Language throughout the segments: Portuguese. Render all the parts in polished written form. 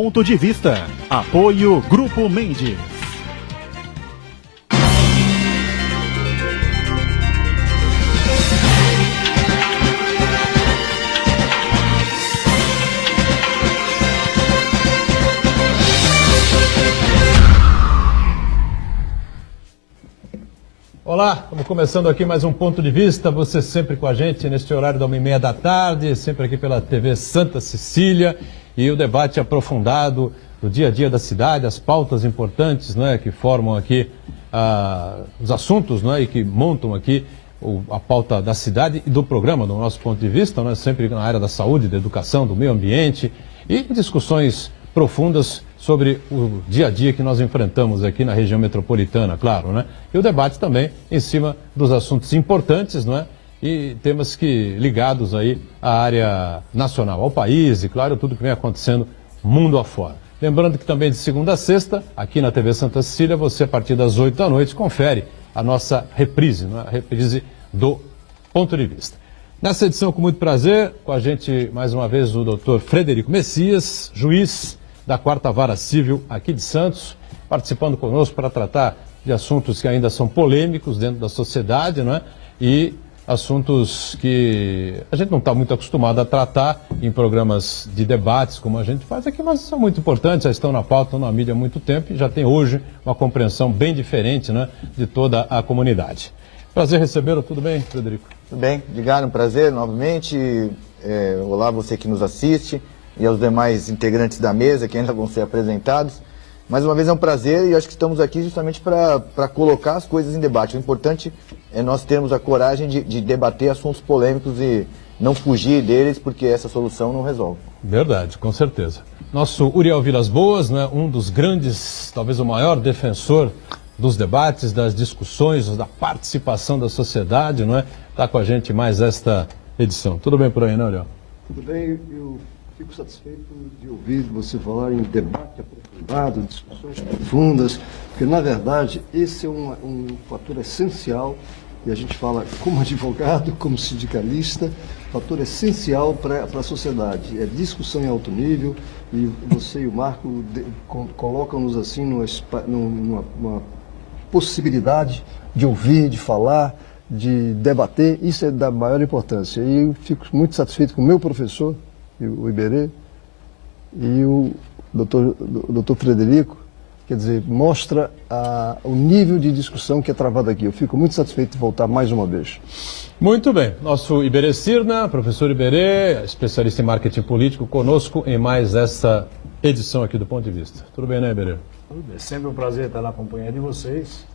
Ponto de Vista. Apoio Grupo Mendes. Olá, estamos começando aqui mais um Ponto de Vista, você sempre com a gente neste horário da 1h30 da tarde, sempre aqui pela TV Santa Cecília, e o debate aprofundado do dia a dia da cidade, as pautas importantes, né, que formam aqui os assuntos, né, e que montam aqui a pauta da cidade e do programa, do nosso ponto de vista, né, sempre na área da saúde, da educação, do meio ambiente e discussões profundas sobre o dia a dia que nós enfrentamos aqui na região metropolitana, claro, né? E o debate também em cima dos assuntos importantes, não é? E temas ligados aí à área nacional, ao país e, claro, tudo que vem acontecendo mundo afora. Lembrando que também de segunda a sexta, aqui na TV Santa Cecília, você a partir das 8 da noite confere a nossa reprise, não é? A reprise do Ponto de Vista. Nessa edição, com muito prazer, com a gente mais uma vez o doutor Frederico Messias, juiz da 4ª Vara Civil aqui de Santos, participando conosco para tratar de assuntos que ainda são polêmicos dentro da sociedade, não é? E assuntos que a gente não está muito acostumado a tratar em programas de debates como a gente faz aqui, mas são muito importantes, já estão na pauta, estão na mídia há muito tempo e já tem hoje uma compreensão bem diferente, né, de toda a comunidade. Prazer recebê-lo, tudo bem, Frederico? Tudo bem, obrigado, um prazer novamente. Olá, você que nos assiste e aos demais integrantes da mesa que ainda vão ser apresentados. Mais uma vez é um prazer e acho que estamos aqui justamente para colocar as coisas em debate. O importante é nós termos a coragem de debater assuntos polêmicos e não fugir deles, porque essa solução não resolve. Verdade, com certeza. Nosso Uriel Vilas Boas, né, um dos grandes, talvez o maior defensor dos debates, das discussões, da participação da sociedade, não é? Está com a gente mais esta edição. Tudo bem por aí, né, Uriel? Tudo bem, eu fico satisfeito de ouvir você falar em debate aprofundado, discussões profundas, porque, na verdade, esse é um fator essencial, e a gente fala como advogado, como sindicalista, fator essencial para a sociedade. É discussão em alto nível, e você e o Marco colocam-nos assim numa possibilidade de ouvir, de falar, de debater. Isso é da maior importância. E eu fico muito satisfeito com o meu professor, o Iberê, e o doutor Frederico, quer dizer, mostra o nível de discussão que é travado aqui. Eu fico muito satisfeito de voltar mais uma vez. Muito bem. Nosso Iberê Cirna, professor Iberê, especialista em marketing político, conosco em mais esta edição aqui do Ponto de Vista. Tudo bem, né, Iberê? Tudo bem. Sempre um prazer estar na companhia de vocês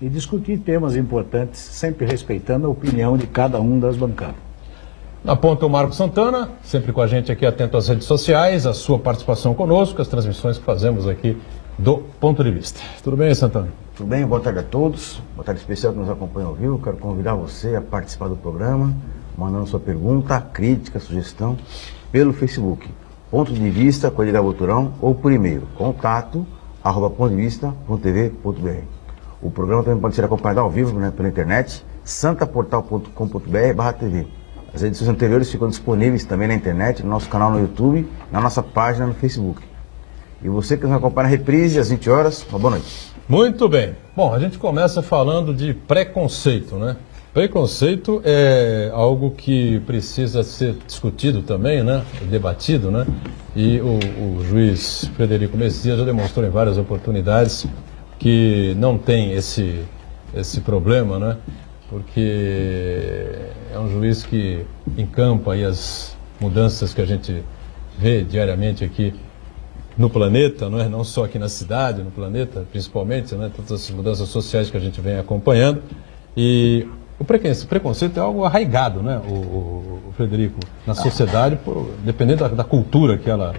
e discutir temas importantes, sempre respeitando a opinião de cada um das bancadas. Na ponta o Marco Santana, sempre com a gente aqui atento às redes sociais, a sua participação conosco, as transmissões que fazemos aqui do Ponto de Vista. Tudo bem, Santana? Tudo bem, boa tarde a todos. Boa tarde especial que nos acompanha ao vivo. Quero convidar você a participar do programa, mandando sua pergunta, crítica, sugestão, pelo Facebook. Ponto de Vista, Coelho Boturão, ou por e-mail, contato@pontodevista.tv.br. O programa também pode ser acompanhado ao vivo, né, pela internet, santaportal.com.br/tv. As edições anteriores ficam disponíveis também na internet, no nosso canal no YouTube, na nossa página no Facebook. E você que nos acompanha na reprise às 20 horas, uma boa noite. Muito bem. Bom, a gente começa falando de preconceito, né? Preconceito é algo que precisa ser discutido também, né? Debatido, né? E o juiz Frederico Messias já demonstrou em várias oportunidades que não tem esse problema, né? Porque é um juiz que encampa aí as mudanças que a gente vê diariamente aqui no planeta, não é? Não só aqui na cidade, no planeta, principalmente, né? Todas as mudanças sociais que a gente vem acompanhando. E o preconceito é algo arraigado, né, o Frederico, na sociedade, dependendo da cultura que ela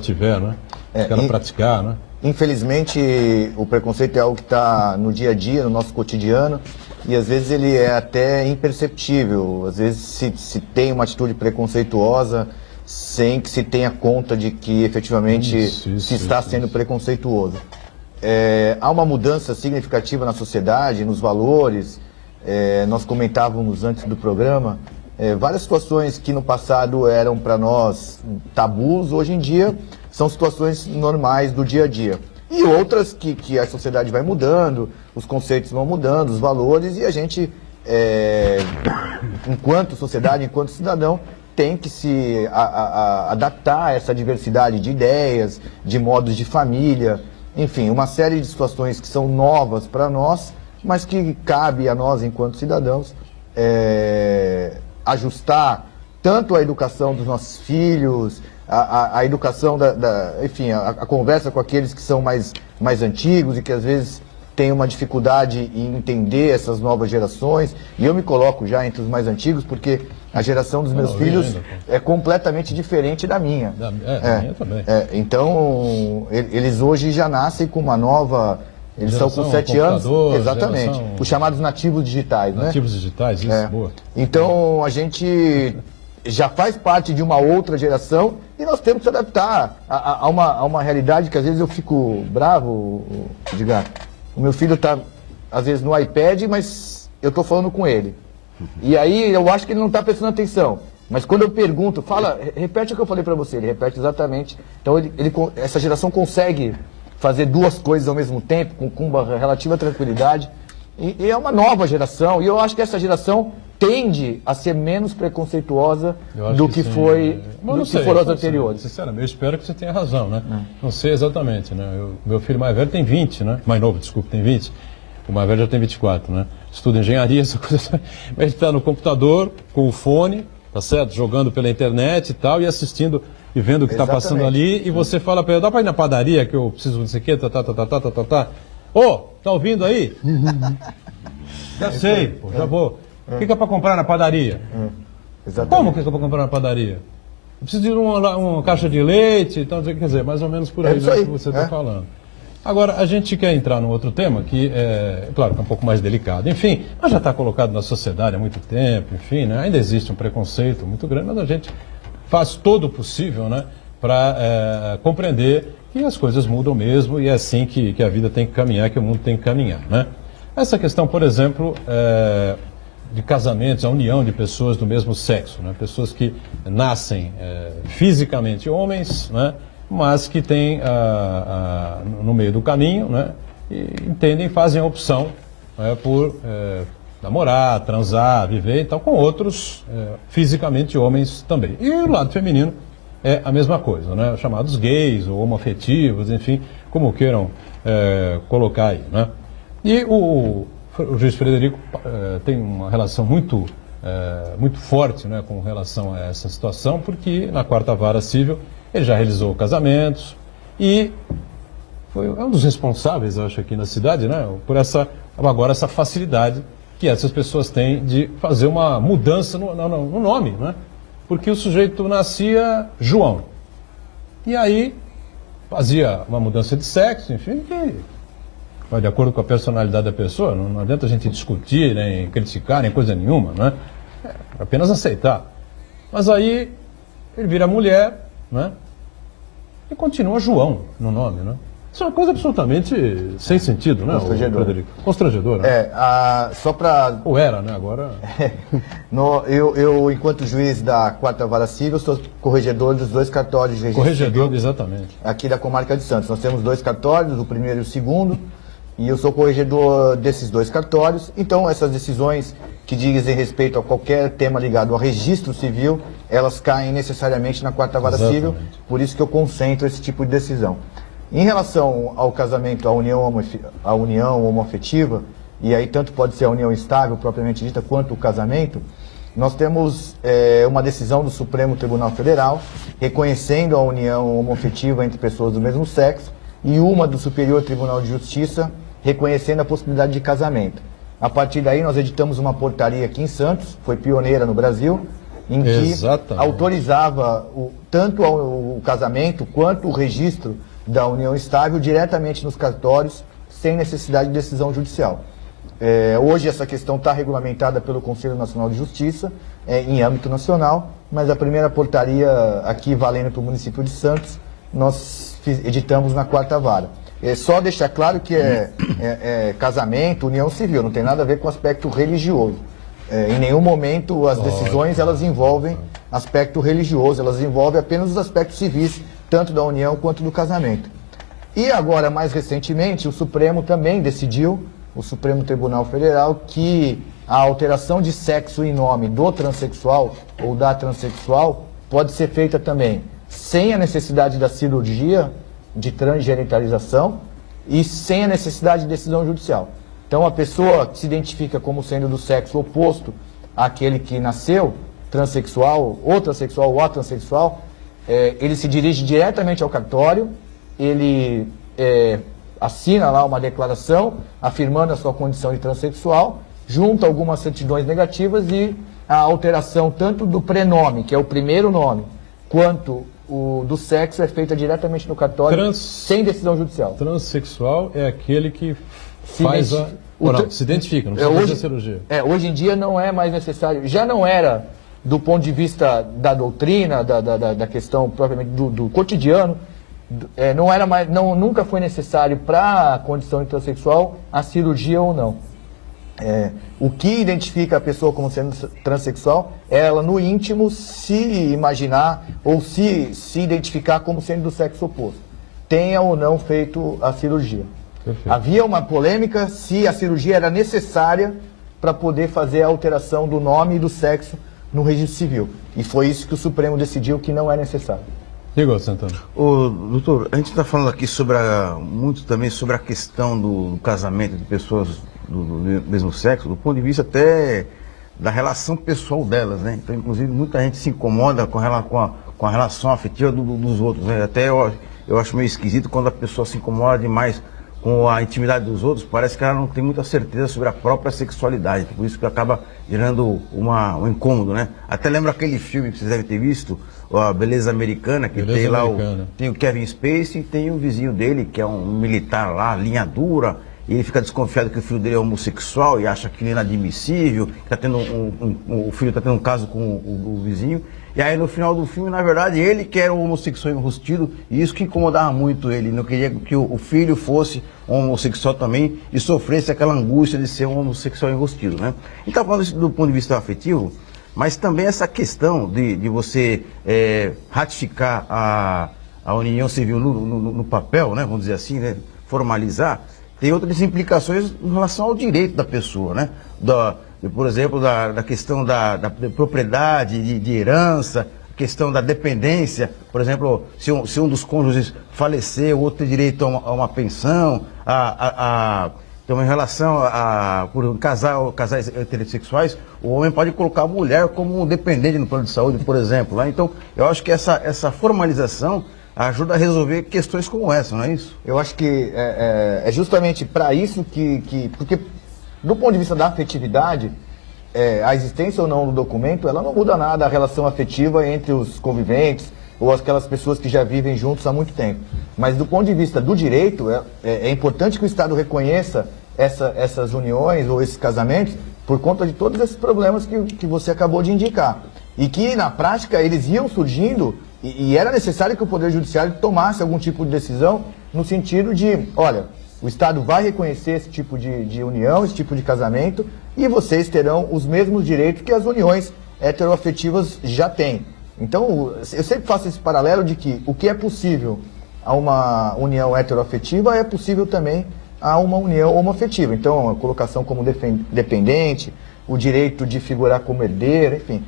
tiver, né? Que ela praticar, né? Infelizmente, o preconceito é algo que está no dia a dia, no nosso cotidiano, e às vezes ele é até imperceptível. Às vezes se tem uma atitude preconceituosa sem que se tenha conta de que efetivamente se está sendo preconceituoso. Há uma mudança significativa na sociedade, nos valores. Nós comentávamos antes do programa, várias situações que no passado eram para nós tabus, hoje em dia são situações normais do dia a dia. E outras que a sociedade vai mudando, os conceitos vão mudando, os valores, e a gente, enquanto sociedade, enquanto cidadão, tem que se adaptar a essa diversidade de ideias, de modos de família, enfim, uma série de situações que são novas para nós, mas que cabe a nós, enquanto cidadãos, ajustar tanto a educação dos nossos filhos, a educação, enfim, a conversa com aqueles que são mais antigos e que às vezes têm uma dificuldade em entender essas novas gerações. E eu me coloco já entre os mais antigos, porque a geração dos meus filhos é completamente diferente da minha. Da minha também. Então, eles hoje já nascem com uma nova... Eles estão com 7 anos, exatamente, os chamados nativos digitais, né? Nativos digitais, isso, boa. Então, a gente já faz parte de uma outra geração e nós temos que se adaptar a uma realidade que às vezes eu fico bravo, Edgar. O meu filho está, às vezes, no iPad, mas eu estou falando com ele. E aí eu acho que ele não está prestando atenção. Mas quando eu pergunto, repete o que eu falei para você, ele repete exatamente. Então, essa geração consegue fazer duas coisas ao mesmo tempo, com uma relativa tranquilidade. E é uma nova geração, e eu acho que essa geração tende a ser menos preconceituosa do que foram as anteriores. Sinceramente, eu espero que você tenha razão, né? Não sei exatamente, né? Meu filho mais velho tem 20, né? Mais novo, desculpa, tem 20. O mais velho já tem 24, né? Estuda engenharia, essa coisa. Mas ele está no computador, com o fone, tá certo? Jogando pela internet e tal, e assistindo e vendo o que está passando ali, e você fala para ele, dá para ir na padaria que eu preciso não sei o quê, Ô, tá ouvindo aí? Já sei, pô, já vou. O que é para comprar na padaria? Como que é para comprar na padaria? Eu preciso de uma caixa de leite, então, quer dizer, mais ou menos por aí, que você está falando. Agora, a gente quer entrar num outro tema que claro, que é um pouco mais delicado. Enfim, mas já está colocado na sociedade há muito tempo, enfim, né? Ainda existe um preconceito muito grande, mas a gente faz todo o possível, né, para compreender que as coisas mudam mesmo e é assim que a vida tem que caminhar, que o mundo tem que caminhar, né? Essa questão, por exemplo, de casamentos, a união de pessoas do mesmo sexo, né? Pessoas que nascem fisicamente homens, né? Mas que têm no meio do caminho, né? E entendem, fazem a opção por namorar, transar, viver e tal, com outros fisicamente homens também. E o lado feminino é a mesma coisa, né? Chamados gays ou homoafetivos, enfim, como queiram colocar aí, né? E o juiz Frederico tem uma relação muito forte, né, com relação a essa situação, porque na 4ª Vara Civil ele já realizou casamentos e foi um dos responsáveis, eu acho, aqui na cidade, né, por essa facilidade que essas pessoas têm de fazer uma mudança no nome, né? Porque o sujeito nascia João. E aí fazia uma mudança de sexo, enfim, que vai de acordo com a personalidade da pessoa, não adianta a gente discutir, nem criticar, nem coisa nenhuma, né? Apenas aceitar. Mas aí ele vira mulher, né? E continua João no nome, né? Isso é uma coisa absolutamente sem sentido, né? Constrangedor. Frederico? Constrangedor, né? Só para... Ou era, né? Agora... eu, enquanto juiz da 4ª Vara Civil, sou corregedor dos 2 cartórios de registro Corregedor, civil exatamente. aqui da comarca de Santos. Nós temos 2 cartórios, o primeiro e o segundo, e eu sou corregedor desses 2 cartórios. Então, essas decisões que dizem respeito a qualquer tema ligado ao registro civil, elas caem necessariamente na 4ª Vara Civil, por isso que eu concentro esse tipo de decisão. Em relação ao casamento, à união homoafetiva, e aí tanto pode ser a união estável, propriamente dita, quanto o casamento, nós temos uma decisão do Supremo Tribunal Federal reconhecendo a união homoafetiva entre pessoas do mesmo sexo e uma do Superior Tribunal de Justiça reconhecendo a possibilidade de casamento. A partir daí, nós editamos uma portaria aqui em Santos, foi pioneira no Brasil, em que autorizava tanto o casamento quanto o registro da união estável diretamente nos cartórios, sem necessidade de decisão judicial. Hoje essa questão está regulamentada pelo Conselho Nacional de Justiça, em âmbito nacional, mas a primeira portaria aqui valendo para o município de Santos, nós editamos na 4ª Vara. Só deixar claro que é casamento, união civil, não tem nada a ver com o aspecto religioso. Em nenhum momento as decisões elas envolvem aspecto religioso, elas envolvem apenas os aspectos civis tanto da união quanto do casamento. E agora, mais recentemente, o Supremo também decidiu, o Supremo Tribunal Federal, que a alteração de sexo em nome do transexual ou da transexual pode ser feita também sem a necessidade da cirurgia de transgenitalização e sem a necessidade de decisão judicial. Então, a pessoa que se identifica como sendo do sexo oposto àquele que nasceu, transexual, ou transexual ou atransexual, ele se dirige diretamente ao cartório, ele assina lá uma declaração afirmando a sua condição de transexual, junta algumas certidões negativas e a alteração tanto do prenome, que é o primeiro nome, quanto o do sexo é feita diretamente no cartório, sem decisão judicial. Transexual é aquele que faz se identifica, não precisa fazer a cirurgia. Hoje em dia não é mais necessário, já não era do ponto de vista da doutrina, da questão propriamente do cotidiano, não era mais, nunca foi necessário para a condição de transexual a cirurgia ou não. O que identifica a pessoa como sendo transexual é ela no íntimo se imaginar ou se identificar como sendo do sexo oposto, tenha ou não feito a cirurgia. Perfeito. Havia uma polêmica se a cirurgia era necessária para poder fazer a alteração do nome e do sexo no registro civil. E foi isso que o Supremo decidiu que não é necessário. Igor Santana. Doutor, a gente está falando aqui muito também sobre a questão do casamento de pessoas do mesmo sexo, do ponto de vista até da relação pessoal delas, né? Então, inclusive, muita gente se incomoda com a relação afetiva dos outros, né? Até eu acho meio esquisito quando a pessoa se incomoda demais com a intimidade dos outros, parece que ela não tem muita certeza sobre a própria sexualidade, por isso que acaba gerando um incômodo, né? Até lembra aquele filme que vocês devem ter visto, A Beleza Americana, que tem lá tem o Kevin Spacey e tem o vizinho dele, que é um militar lá, linha dura, e ele fica desconfiado que o filho dele é homossexual e acha aquilo inadmissível, que o filho está tendo um caso com o vizinho. E aí no final do filme, na verdade, ele que era um homossexual enrustido, e isso que incomodava muito ele, não queria que o filho fosse um homossexual também e sofresse aquela angústia de ser um homossexual enrustido, né? Então, falando isso do ponto de vista afetivo, mas também essa questão de você ratificar a união civil no papel, né, vamos dizer assim, né, formalizar, tem outras implicações em relação ao direito da pessoa, né? Por exemplo, da questão da propriedade, de herança, questão da dependência, por exemplo, se um dos cônjuges falecer, o outro tem direito a uma pensão, então, em relação por casais heterossexuais, o homem pode colocar a mulher como dependente no plano de saúde, por exemplo. Né? Então, eu acho que essa formalização ajuda a resolver questões como essa, não é isso? Eu acho que é justamente para isso porque do ponto de vista da afetividade, a existência ou não do documento, ela não muda nada a relação afetiva entre os conviventes ou aquelas pessoas que já vivem juntos há muito tempo. Mas do ponto de vista do direito, é importante que o Estado reconheça essas uniões ou esses casamentos por conta de todos esses problemas que você acabou de indicar. E que, na prática, eles iam surgindo e era necessário que o Poder Judiciário tomasse algum tipo de decisão no sentido de, olha, o Estado vai reconhecer esse tipo de união, esse tipo de casamento, e vocês terão os mesmos direitos que as uniões heteroafetivas já têm. Então, eu sempre faço esse paralelo de que o que é possível a uma união heteroafetiva é possível também a uma união homoafetiva. Então, a colocação como dependente, o direito de figurar como herdeiro, enfim,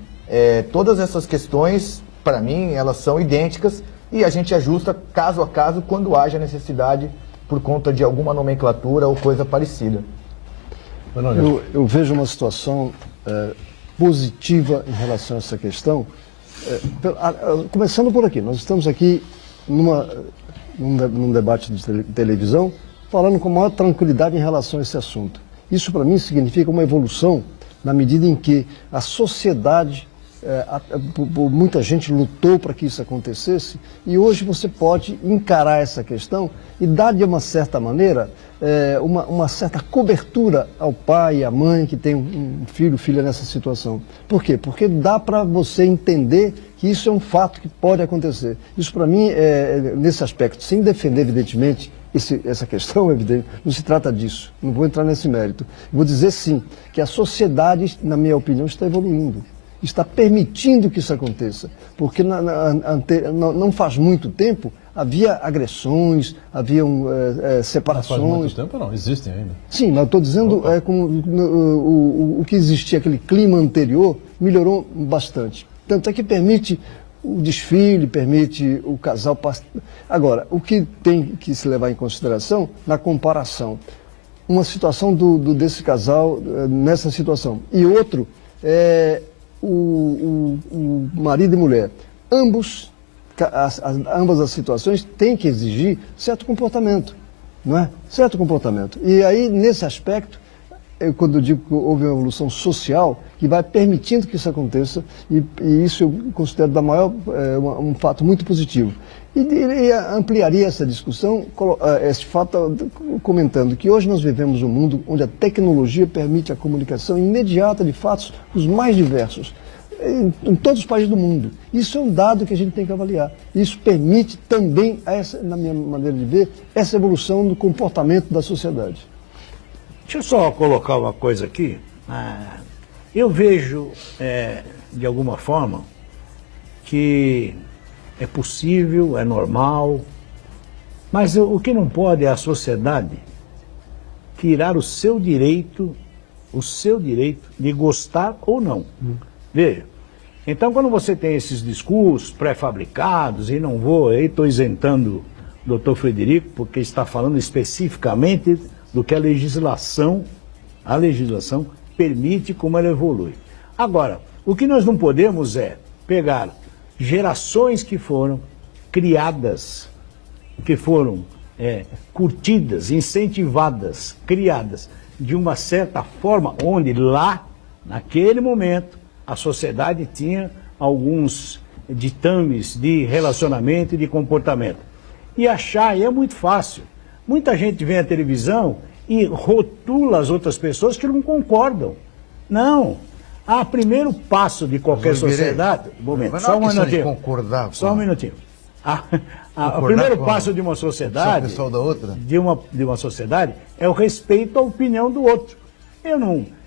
todas essas questões, para mim, elas são idênticas e a gente ajusta caso a caso quando haja necessidade por conta de alguma nomenclatura ou coisa parecida. Eu vejo uma situação positiva em relação a essa questão. Começando por aqui, nós estamos aqui num debate de televisão, falando com maior tranquilidade em relação a esse assunto. Isso, para mim, significa uma evolução na medida em que a sociedade, muita gente lutou para que isso acontecesse, e hoje você pode encarar essa questão e dar, de uma certa maneira, uma certa cobertura ao pai e à mãe que tem um filho, filha nessa situação. Por quê? Porque dá para você entender que isso é um fato que pode acontecer. Isso, para mim, nesse aspecto, sem defender, evidentemente, essa questão, evidente, não se trata disso, não vou entrar nesse mérito. Vou dizer, sim, que a sociedade, na minha opinião, está evoluindo. está permitindo que isso aconteça. Porque não faz muito tempo havia agressões, haviam separações. Não faz muito tempo não, existem ainda. Sim, mas eu estou dizendo o que existia, aquele clima anterior, melhorou bastante. Tanto é que permite o desfile, permite o casal... Agora, o que tem que se levar em consideração na comparação, uma situação desse casal nessa situação e outro é o marido e mulher. Ambas as situações têm que exigir certo comportamento, não é? Certo comportamento. E aí, nesse aspecto, quando eu digo que houve uma evolução social, que vai permitindo que isso aconteça, e isso eu considero um fato muito positivo. E ampliaria essa discussão, esse fato, comentando que hoje nós vivemos um mundo onde a tecnologia permite a comunicação imediata de fatos os mais diversos, em todos os países do mundo. Isso é um dado que a gente tem que avaliar. Isso permite também, na minha maneira de ver, essa evolução do comportamento da sociedade. Deixa eu só colocar uma coisa aqui. Eu vejo, de alguma forma, que é possível, é normal, mas o que não pode é a sociedade tirar o seu direito de gostar ou não. Veja, então quando você tem esses discursos pré-fabricados, e não vou, aí estou isentando o doutor Frederico, porque está falando especificamente do que a legislação permite, como ela evolui. Agora, o que nós não podemos é pegar gerações que foram criadas, que foram curtidas, incentivadas, criadas de uma certa forma, onde lá, naquele momento, a sociedade tinha alguns ditames de relacionamento e de comportamento. E achar, e é muito fácil, muita gente vê a televisão e rotula as outras pessoas que não concordam. Não. Primeiro passo de qualquer sociedade... Só um minutinho. Só um minutinho. O primeiro passo de uma sociedade... De uma sociedade é o respeito à opinião do outro.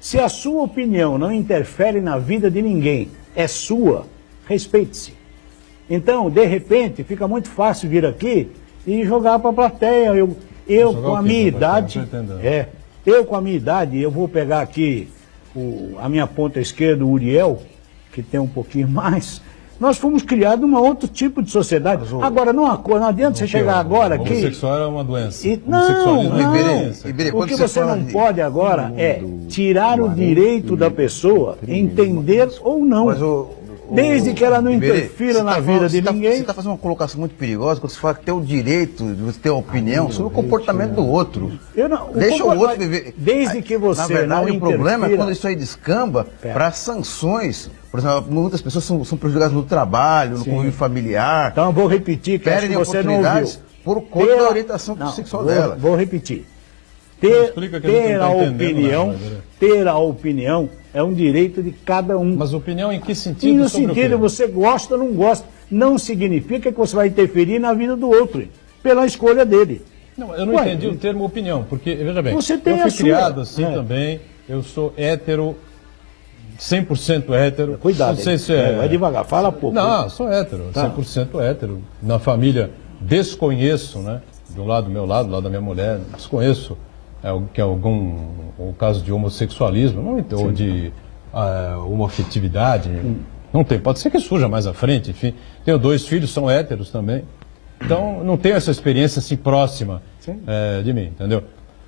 Se a sua opinião não interfere na vida de ninguém, é sua, respeite-se. Então, de repente, fica muito fácil vir aqui e jogar para a plateia. Eu com a minha idade, eu vou pegar aqui a minha ponta esquerda, o Uriel, que tem um pouquinho mais. Nós fomos criados num outro tipo de sociedade. Agora, não adianta você chegar agora aqui... Homossexual é uma doença. Não. O que você não pode agora é tirar o direito da pessoa entender ou não. Desde que ela não interfira na vida de ninguém. Você está fazendo uma colocação muito perigosa quando você fala que tem o direito de você ter uma opinião sobre o comportamento do outro. Deixa o outro viver. Desde que você na verdade, não interfira... o problema é quando isso aí descamba para sanções. Por exemplo, muitas pessoas são prejudicadas no trabalho, no convívio familiar. Então, eu vou repetir que acho que você não ouviu. Por conta da orientação sexual dela. Vou repetir. Ter a opinião é um direito de cada um. Mas opinião em que sentido? E no sentido, você gosta ou não gosta, não significa que você vai interferir na vida do outro, pela escolha dele. Não, eu não entendi o termo opinião, porque, veja bem, você tem eu fui criado assim também, eu sou hétero, 100% hétero. Cuidado, não sei se vai devagar, fala pouco. Não, sou hétero, 100% hétero. Na família, desconheço, né? Do lado do meu lado, do lado da minha mulher, desconheço que é o caso de homossexualismo, não, ou de homoafetividade. Não tem, pode ser que surja mais à frente, enfim. Tenho 2 filhos, são héteros também. Então, não tenho essa experiência assim próxima de mim, entendeu?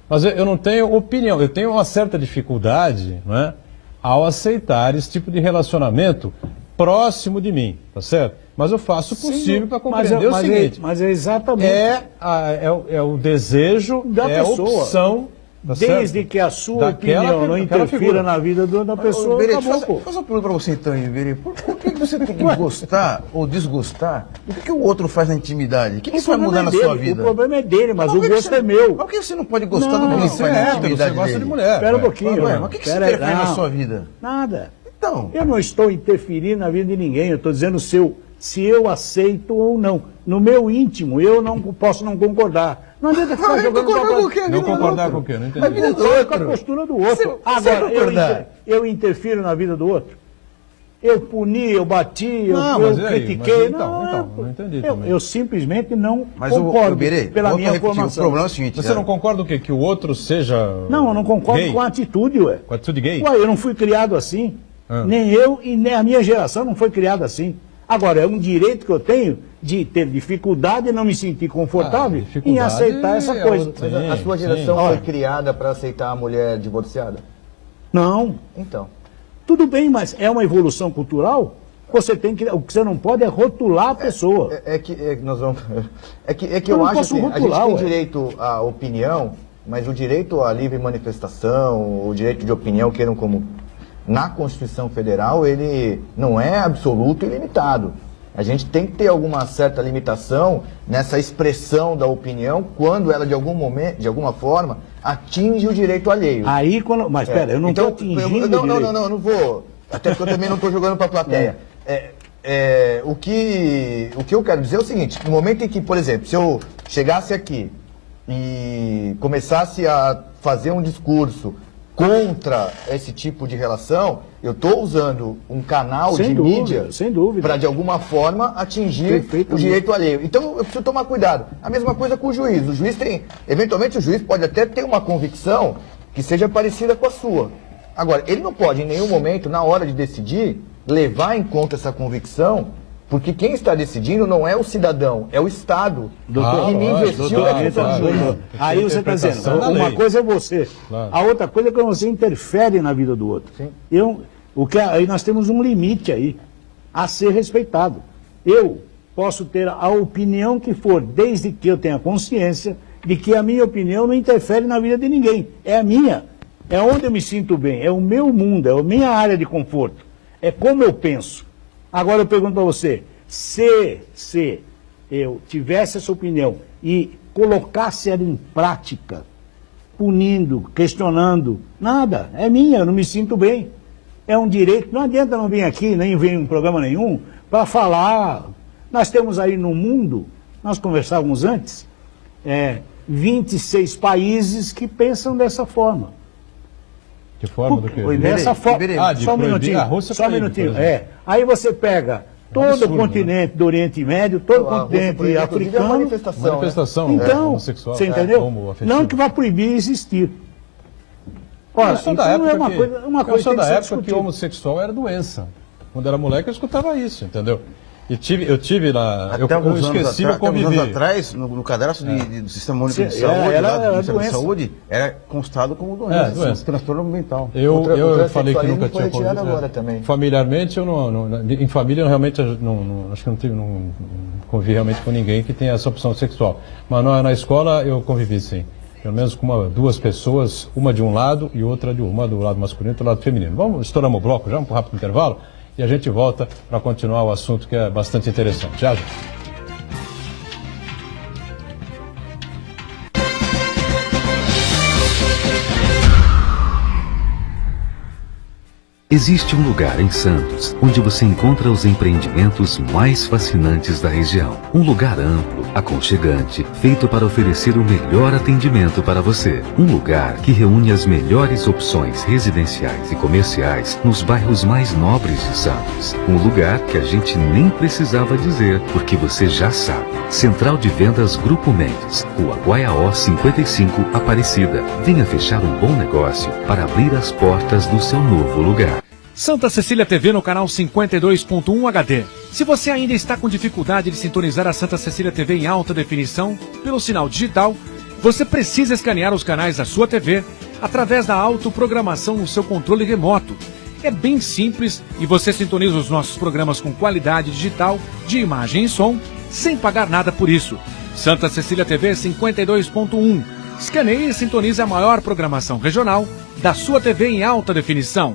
Mas eu não tenho opinião, eu tenho uma certa dificuldade, não é, ao aceitar esse tipo de relacionamento próximo de mim, tá certo? Mas eu faço o possível para compreender o seguinte. Mas é exatamente... É o desejo, da pessoa. A opção... Desde que a sua opinião não interfira na vida da pessoa, acabou. Faz uma pergunta para você então, Iberê. Por que você tem que gostar ou desgostar do que o outro faz na intimidade? O que isso vai mudar na sua vida? O problema é dele, mas o gosto é meu. Por que você não pode gostar do que ele faz na intimidade dele? Você gosta de mulher. Espera um pouquinho. Mas o que isso interfere na sua vida? Nada. Então... Eu não estou interferindo na vida de ninguém. Eu estou dizendo se eu aceito ou não. No meu íntimo, eu não posso não concordar. Não adianta ficar jogando não concordar com o quê? Não entendi. A vida do outro. Com a postura do outro. Agora, eu interfiro na vida do outro? Eu puni, eu bati, Não, eu mas e aí? critiquei. Mas não entendi eu, também. eu simplesmente não Mas concordo Birei, pela volto a minha repetir, formação. o problema é o seguinte... Você não concorda o quê? Que o outro seja Não, eu não concordo gay? com a atitude, ué. Com a atitude gay? Ué, eu não fui criado assim. Ah. Nem eu e nem a minha geração não foi criada assim. Agora, é um direito que eu tenho de ter dificuldade e não me sentir confortável em dificuldade aceitar essa é coisa. outra. Mas a sua Sim, geração sim. foi criada para aceitar a mulher divorciada? Não. Então. Tudo bem, mas é uma evolução cultural. Você tem que. O que você não pode é rotular a pessoa. Nós vamos. É que Eu eu não acho posso assim, rotular, a gente ué. tem direito à opinião, mas o direito à livre manifestação, o direito de opinião, queiram como na Constituição Federal, ele não é absoluto e ilimitado. A gente tem que ter alguma certa limitação nessa expressão da opinião quando ela, de alguma forma, atinge o direito alheio. Aí, quando. Mas espera, eu não estou atingindo. Não, não vou. Até porque eu também não estou jogando para a plateia. O que eu quero dizer é o seguinte: no momento em que, por exemplo, se eu chegasse aqui e começasse a fazer um discurso contra esse tipo de relação, eu estou usando um canal Sem de dúvida, mídia sem dúvida. para, de alguma forma, atingir o Perfeitamente. direito alheio. Então, eu preciso tomar cuidado. A mesma coisa com o juiz. O juiz tem, eventualmente, o juiz pode até ter uma convicção que seja parecida com a sua. Agora, ele não pode, em nenhum momento, na hora de decidir, levar em conta essa convicção, porque quem está decidindo não é o cidadão, é o Estado, que me investiu doutor, na função de doutor. juiz. Aí você está dizendo, Interpretação da uma lei. coisa é você, Claro. a outra coisa é que você interfere na vida do outro. Sim. Aí nós temos um limite aí a ser respeitado. Eu posso ter a opinião que for, desde que eu tenha consciência de que a minha opinião não interfere na vida de ninguém. É a minha. É onde eu me sinto bem. É o meu mundo, é a minha área de conforto. É como eu penso. Agora eu pergunto para você, se eu tivesse essa opinião e colocasse ela em prática, punindo, questionando, nada, é minha, eu não me sinto bem. É um direito, não adianta não vir aqui, nem vir em programa nenhum, para falar. Nós temos aí no mundo, nós conversávamos antes, 26 países que pensam dessa forma. Que forma do quê? Dessa forma. de Só um proibir. minutinho. A Rússia Só um proíbe, por minutinho. exemplo. Aí você pega todo absurdo, o continente do Oriente Médio, todo o A Rússia continente proíbe, inclusive, a africano. manifestação, Manifestação Então, homossexual, você entendeu? homoafetiva. Não que vai proibir existir. Olha, Eu sou então da não época é uma que, coisa, uma eu coisa sou tem que da ser época que discutida. homossexual era doença. Quando era moleque eu escutava isso, entendeu? Eu tive lá, eu alguns esqueci, anos eu convivi. anos atrás, no cadastro do Sistema Único de Sim, Saúde, era lá do Ministério da doença. Saúde, era constado como doença, doença. transtorno mental. Eu falei que transexualismo nunca foi tinha retirado convivido. agora também. Familiarmente, eu em família, eu realmente acho que não convivi realmente com ninguém que tenha essa opção sexual. Mas na escola eu convivi, sim. Pelo menos com duas pessoas, uma de um lado e outra de uma do lado masculino e outro do lado feminino. Estouramos o bloco já, um rápido intervalo, e a gente volta para continuar o assunto que é bastante interessante. Já. Existe um lugar em Santos onde você encontra os empreendimentos mais fascinantes da região. Um lugar amplo, aconchegante, feito para oferecer o melhor atendimento para você. Um lugar que reúne as melhores opções residenciais e comerciais nos bairros mais nobres de Santos. Um lugar que a gente nem precisava dizer, porque você já sabe. Central de Vendas Grupo Mendes, Rua Guaiaó 55, Aparecida. Venha fechar um bom negócio para abrir as portas do seu novo lugar. Santa Cecília TV no canal 52.1 HD. Se você ainda está com dificuldade de sintonizar a Santa Cecília TV em alta definição pelo sinal digital, você precisa escanear os canais da sua TV através da autoprogramação no seu controle remoto. É bem simples e você sintoniza os nossos programas com qualidade digital de imagem e som sem pagar nada por isso. Santa Cecília TV 52.1. Escaneie e sintonize a maior programação regional da sua TV em alta definição.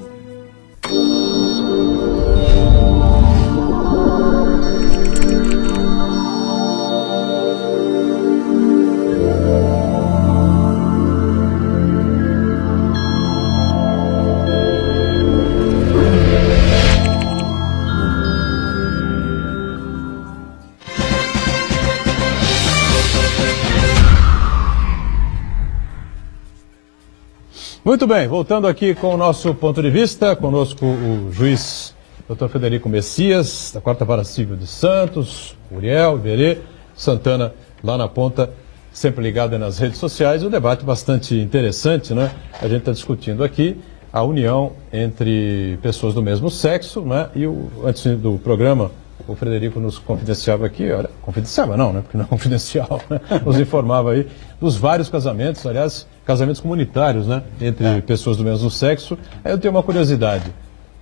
Muito bem, voltando aqui com o nosso ponto de vista, conosco o juiz Dr. Frederico Messias, da Quarta Vara Civil de Santos, Uriel, Iberê, Santana, lá na ponta, sempre ligado nas redes sociais. Um debate bastante interessante, né? A gente está discutindo aqui a união entre pessoas do mesmo sexo, né? E antes do programa, o Frederico nos confidenciava aqui, olha, confidenciava não, né? Porque não é confidencial, né? Nos informava aí dos vários casamentos, aliás, casamentos comunitários, né? Entre pessoas do mesmo sexo. Aí eu tenho uma curiosidade.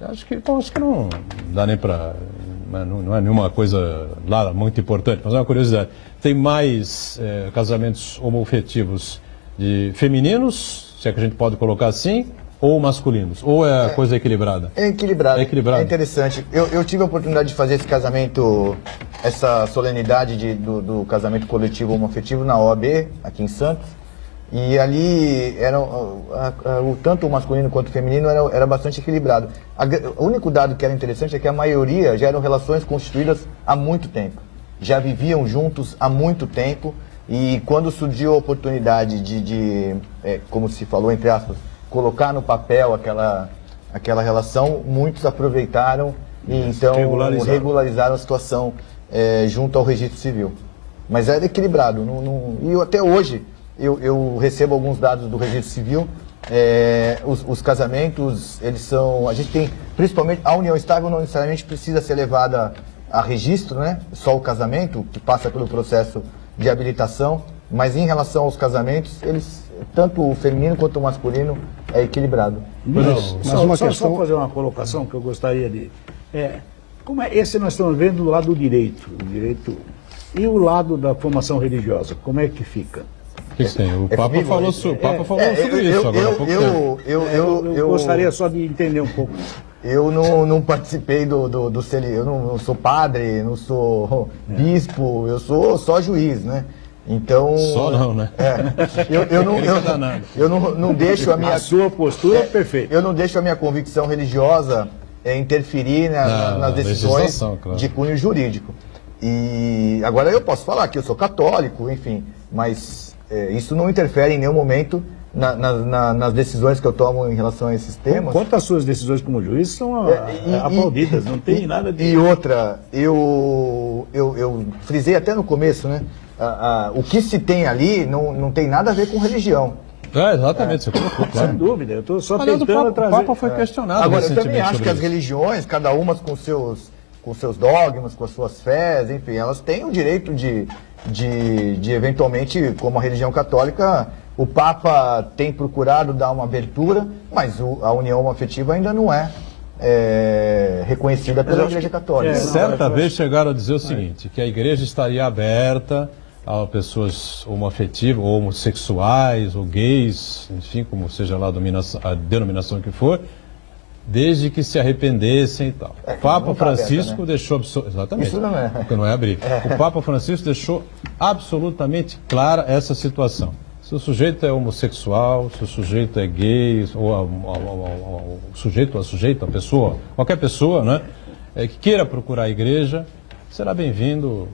Acho que não dá nem para... Não é nenhuma coisa lá muito importante, mas é uma curiosidade. Tem mais casamentos homoafetivos de femininos, se é que a gente pode colocar assim, ou masculinos? Ou é a coisa equilibrada? É equilibrado. É equilibrado. É interessante. Eu tive a oportunidade de fazer esse casamento, essa solenidade do casamento coletivo homoafetivo na OAB, aqui em Santos. E ali tanto o masculino quanto o feminino era bastante equilibrado. O único dado que era interessante é que a maioria já eram relações constituídas há muito tempo. Já viviam juntos há muito tempo. E quando surgiu a oportunidade de como se falou, entre aspas, colocar no papel aquela relação, muitos aproveitaram e então regularizaram a situação junto ao registro civil. Mas era equilibrado. E até hoje eu recebo alguns dados do registro civil. Os casamentos, eles são... A gente tem, principalmente, a união estável não necessariamente precisa ser levada a registro, né? Só o casamento, que passa pelo processo de habilitação. Mas em relação aos casamentos, tanto o feminino quanto o masculino é equilibrado. Só fazer uma colocação que eu gostaria de... esse nós estamos vendo do lado do direito, e o lado da formação religiosa, como é que fica? O que tem? O Papa falou sobre isso agora há pouco tempo. Eu gostaria só de entender um pouco. Eu não participei eu não sou padre, não sou bispo, eu sou só juiz, né? Então... Só não, né? Eu não deixo a minha... A sua postura é perfeita. Eu não deixo a minha convicção religiosa interferir nas decisões de cunho jurídico. E agora eu posso falar que eu sou católico, enfim, mas isso não interfere em nenhum momento nas decisões que eu tomo em relação a esses temas. Quanto às suas decisões como juiz são aplaudidas, não tem nada de... E outra, eu frisei até no começo, né? O que se tem ali não tem nada a ver com religião. Exatamente, você colocou, claro. Sem dúvida, eu estou só tentando trazer... O Papa foi questionado. Agora, eu também acho que as religiões, cada uma com seus dogmas, com as suas fés, enfim, elas têm o direito de eventualmente, como a religião católica, o Papa tem procurado dar uma abertura, mas a união homoafetiva ainda não é reconhecida pela Igreja Católica. Certa vez chegaram a dizer o seguinte, que a Igreja estaria aberta a pessoas homoafetivas, ou homossexuais, ou gays, enfim, como seja lá a denominação que for, desde que se arrependessem e tal. O Papa Francisco aberta, né? Deixou... Exatamente. Isso não é. Porque não é abrir. O Papa Francisco deixou absolutamente clara essa situação. Se o sujeito é homossexual, se o sujeito é gay, ou o sujeito, a pessoa, qualquer pessoa, né, que queira procurar a igreja, será bem-vindo,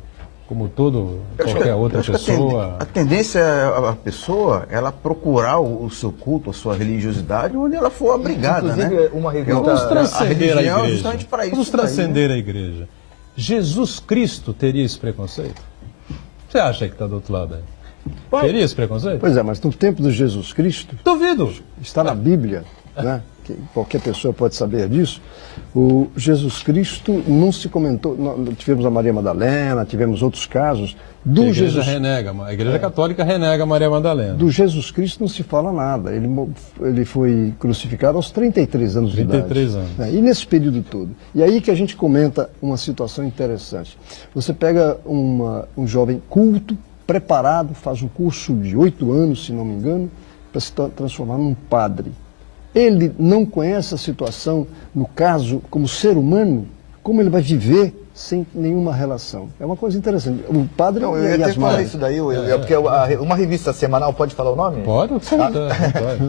como qualquer outra pessoa. A tendência é a pessoa, ela procurar o seu culto, a sua religiosidade, onde ela for abrigada, inclusive, né? Uma revista... Vamos transcender a igreja. Justamente para isso. Vamos transcender a igreja. Jesus Cristo teria esse preconceito? Você acha que está do outro lado aí? Teria esse preconceito? Pois é, mas no tempo de Jesus Cristo... Duvido! Está na Bíblia, né? Que qualquer pessoa pode saber disso. O Jesus Cristo não se comentou... Tivemos a Maria Madalena, tivemos outros casos. A Igreja Católica renega Maria Madalena. Do Jesus Cristo não se fala nada. Ele foi crucificado aos 33 anos de idade. 33 anos. E nesse período todo. E aí que a gente comenta uma situação interessante. Você pega um jovem culto, preparado, faz um curso de 8 anos, se não me engano, para se transformar num padre. Ele não conhece a situação, no caso, como ser humano, como ele vai viver sem nenhuma relação. É uma coisa interessante. O padre não, eu ia até falar isso daí, porque uma revista semanal, pode falar o nome? Pode.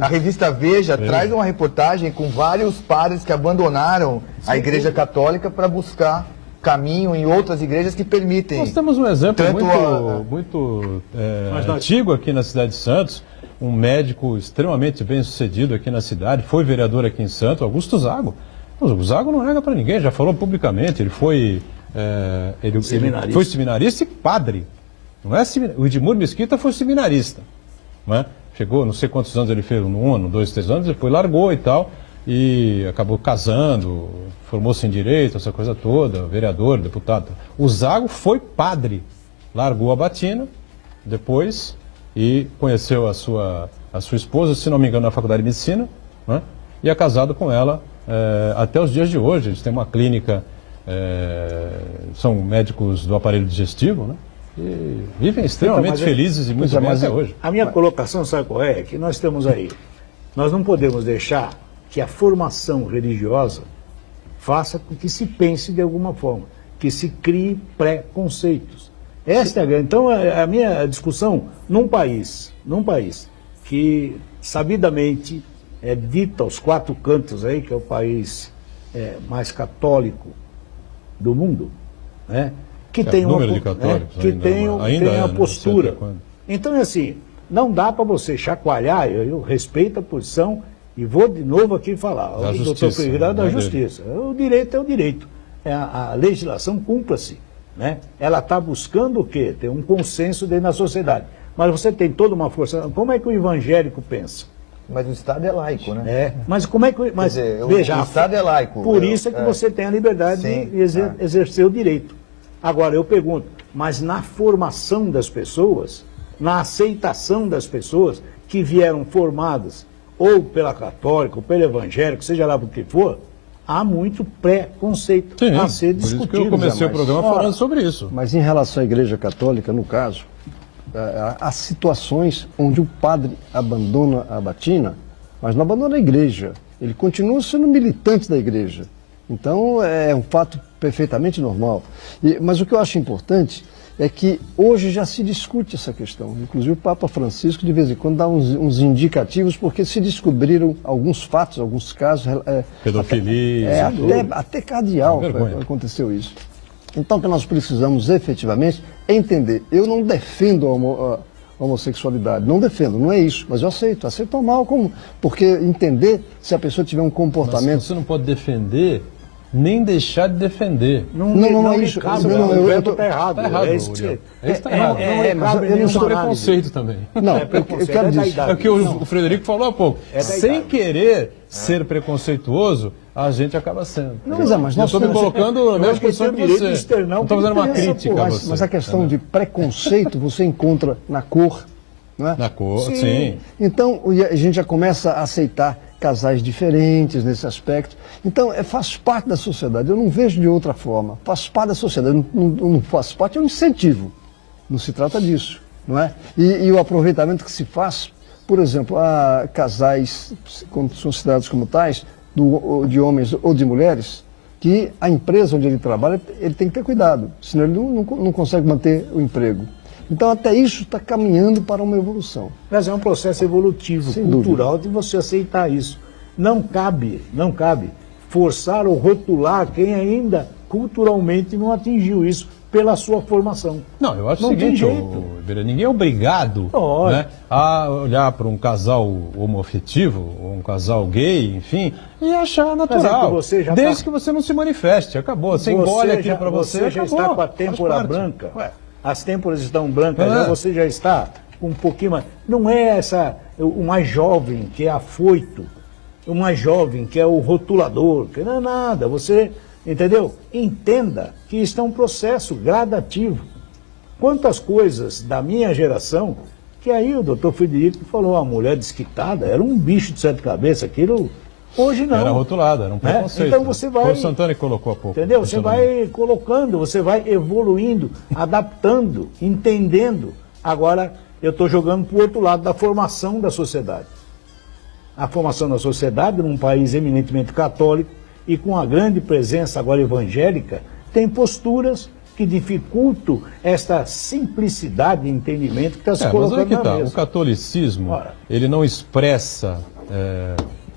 A revista Veja traz uma reportagem com vários padres que abandonaram a Igreja Católica para buscar caminho em outras igrejas que permitem. Nós temos um exemplo muito antigo aqui na cidade de Santos, um médico extremamente bem sucedido aqui na cidade, foi vereador aqui em Santos, Augusto Zago. O Zago não nega para ninguém, já falou publicamente, ele foi seminarista e padre. Não é o Edmur Mesquita foi seminarista. Não é? Chegou, não sei quantos anos ele fez, um ano, 2, 3 anos, depois largou e tal, e acabou casando, formou-se em direito, essa coisa toda, vereador, deputado. O Zago foi padre, largou a batina depois e conheceu a sua esposa, se não me engano, na Faculdade de Medicina, né? E é casado com ela até os dias de hoje. Eles têm uma clínica, são médicos do aparelho digestivo, né? E vivem extremamente felizes e muito bem até hoje. A minha colocação, sabe qual é? Que nós temos aí, nós não podemos deixar que a formação religiosa faça com que se pense de alguma forma, que se crie preconceitos. Esta é a grande. Então, a minha discussão, num país que sabidamente é dito aos 4 cantos aí, que é o país mais católico do mundo, né? Que tem uma, que tem a postura. Então é assim, não dá para você chacoalhar, eu respeito a posição e vou de novo aqui falar, o doutor Freire da justiça. O direito é o direito. A legislação cumpra-se, né? Ela está buscando o quê? Ter um consenso dentro da sociedade. Mas você tem toda uma força. Como é que o evangélico pensa? Mas o Estado é laico, né? Mas como é que... Mas, dizer, veja, o Estado é laico. Por isso é que você tem a liberdade de exercer o direito. Agora, eu pergunto, mas na formação das pessoas, na aceitação das pessoas que vieram formadas ou pela católica, ou pelo evangélico, seja lá por que for, há muito preconceito a ser discutido. Por isso que eu comecei o programa falando sobre isso. Mas em relação à Igreja Católica, no caso, há situações onde o padre abandona a batina, mas não abandona a igreja. Ele continua sendo militante da igreja. Então, é um fato perfeitamente normal. Mas o que eu acho importante é que hoje já se discute essa questão. Inclusive o Papa Francisco, de vez em quando, dá uns indicativos, porque se descobriram alguns fatos, alguns casos... Pedofilia... Até cardeal aconteceu isso. Então, o que nós precisamos efetivamente é entender. Eu não defendo a homossexualidade, não defendo, não é isso, mas eu aceito o mal, porque entender se a pessoa tiver um comportamento... Mas você não pode defender... nem deixar de defender. Não é isso. Está errado. Está errado. Mas isso é preconceito também. Não, eu quero dizer. É o que o Frederico falou há pouco. Sem querer ser preconceituoso, a gente acaba sendo. Mas nós estou me colocando na mesma posição que você. Não estou fazendo uma crítica a você. Mas a questão de preconceito você encontra na cor, não é? Na cor, sim. Então, a gente já começa a aceitar casais diferentes nesse aspecto. Então, faz parte da sociedade. Eu não vejo de outra forma. Faz parte da sociedade. Não faz parte, é um incentivo. Não se trata disso, não é? E o aproveitamento que se faz, por exemplo, a casais considerados como tais, de homens ou de mulheres, que a empresa onde ele trabalha, ele tem que ter cuidado, senão ele não consegue manter o emprego. Então, até isso está caminhando para uma evolução. Mas é um processo evolutivo, cultural, de você aceitar isso. Não cabe forçar ou rotular quem ainda culturalmente não atingiu isso pela sua formação. Não, eu acho o seguinte, ninguém é obrigado, né, a olhar para um casal homoafetivo, ou um casal gay, enfim, e achar natural. Desde que você não se manifeste, acabou. Você engole aquilo para você, já está com a têmpora branca. As têmporas estão brancas, você já está um pouquinho mais... Não é o mais jovem que é afoito, o mais jovem que é o rotulador, que não é nada. Você, entendeu? Entenda que isso é um processo gradativo. Quantas coisas da minha geração, que aí o doutor Frederico falou, a mulher desquitada, era um bicho de 7 cabeças, aquilo... Hoje não. Era rotulado, era um preconceito. Então você vai... O Santana colocou há pouco. Entendeu? Você vai colocando, você vai evoluindo, adaptando, entendendo. Agora, eu estou jogando para o outro lado da formação da sociedade. A formação da sociedade, num país eminentemente católico e com a grande presença agora evangélica, tem posturas que dificultam esta simplicidade de entendimento que está se colocando na mesa. O catolicismo, ele não expressa...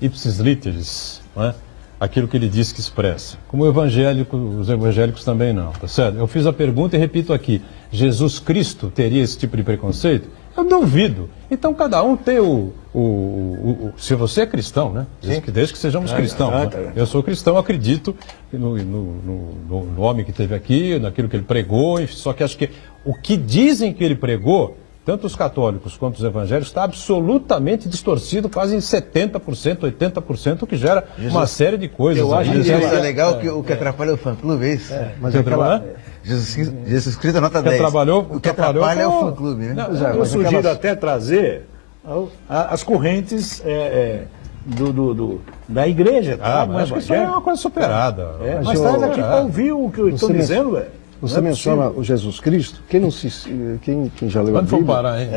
ipsis literis, né? Aquilo que ele diz que expressa. Como os evangélicos também não, tá certo? Eu fiz a pergunta e repito aqui, Jesus Cristo teria esse tipo de preconceito? Eu duvido. Então cada um tem se você é cristão, né? Desde que sejamos cristãos. Né? Eu sou cristão, acredito no homem que esteve aqui, naquilo que ele pregou, só que acho que o que dizem que ele pregou, tanto os católicos quanto os evangélicos, está absolutamente distorcido, quase em 70%, 80%, o que gera uma série de coisas. Eu acho que é legal que o que atrapalha é o fã-clube, é isso? Mas aquela... Jesus Cristo nota 10. O que atrapalha é o fã-clube, né? Eu sugiro até trazer as correntes da igreja. Mas acho que isso é uma coisa superada. Mas traz aqui para ouvir o que eu estou dizendo, velho. Você menciona o Jesus Cristo. Quem já leu a Bíblia, parar, hein?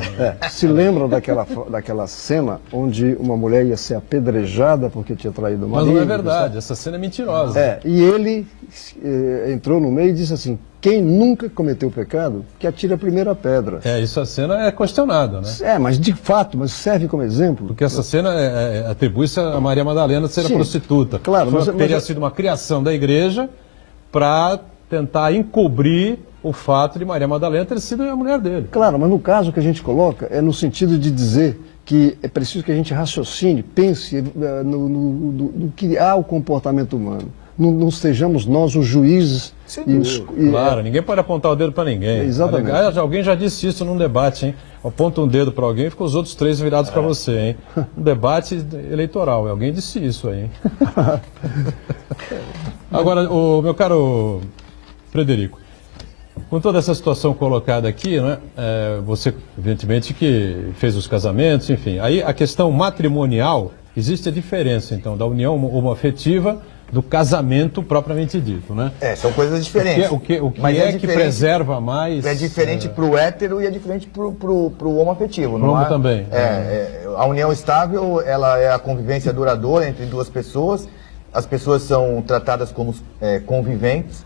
Se lembram daquela cena onde uma mulher ia ser apedrejada porque tinha traído o marido? Mas não é verdade, essa cena é mentirosa. E ele entrou no meio e disse assim: quem nunca cometeu pecado, que atire a primeira pedra. Essa cena é questionada, né? Mas de fato, mas serve como exemplo. Porque essa cena atribui-se a Maria Madalena ser a prostituta. Claro, teria sido uma criação da igreja para tentar encobrir o fato de Maria Madalena ter sido a mulher dele. Claro, mas no caso que a gente coloca é no sentido de dizer que é preciso que a gente raciocine, pense no que há o comportamento humano. Não sejamos nós os juízes. Claro, ninguém pode apontar o dedo para ninguém. Exatamente. Aliás, alguém já disse isso num debate, hein? Aponta um dedo para alguém e ficam os outros 3 virados para você, hein? Um debate eleitoral. Alguém disse isso aí, hein? Agora, meu caro Frederico, com toda essa situação colocada aqui, né, você, evidentemente, que fez os casamentos, enfim. Aí a questão matrimonial, existe a diferença, então, da união homoafetiva do casamento propriamente dito, né? São coisas diferentes. O que que preserva mais? É diferente para o hétero e é diferente para o homoafetivo. Para o homo também. A união estável, ela é a convivência duradoura entre duas pessoas. As pessoas são tratadas como conviventes.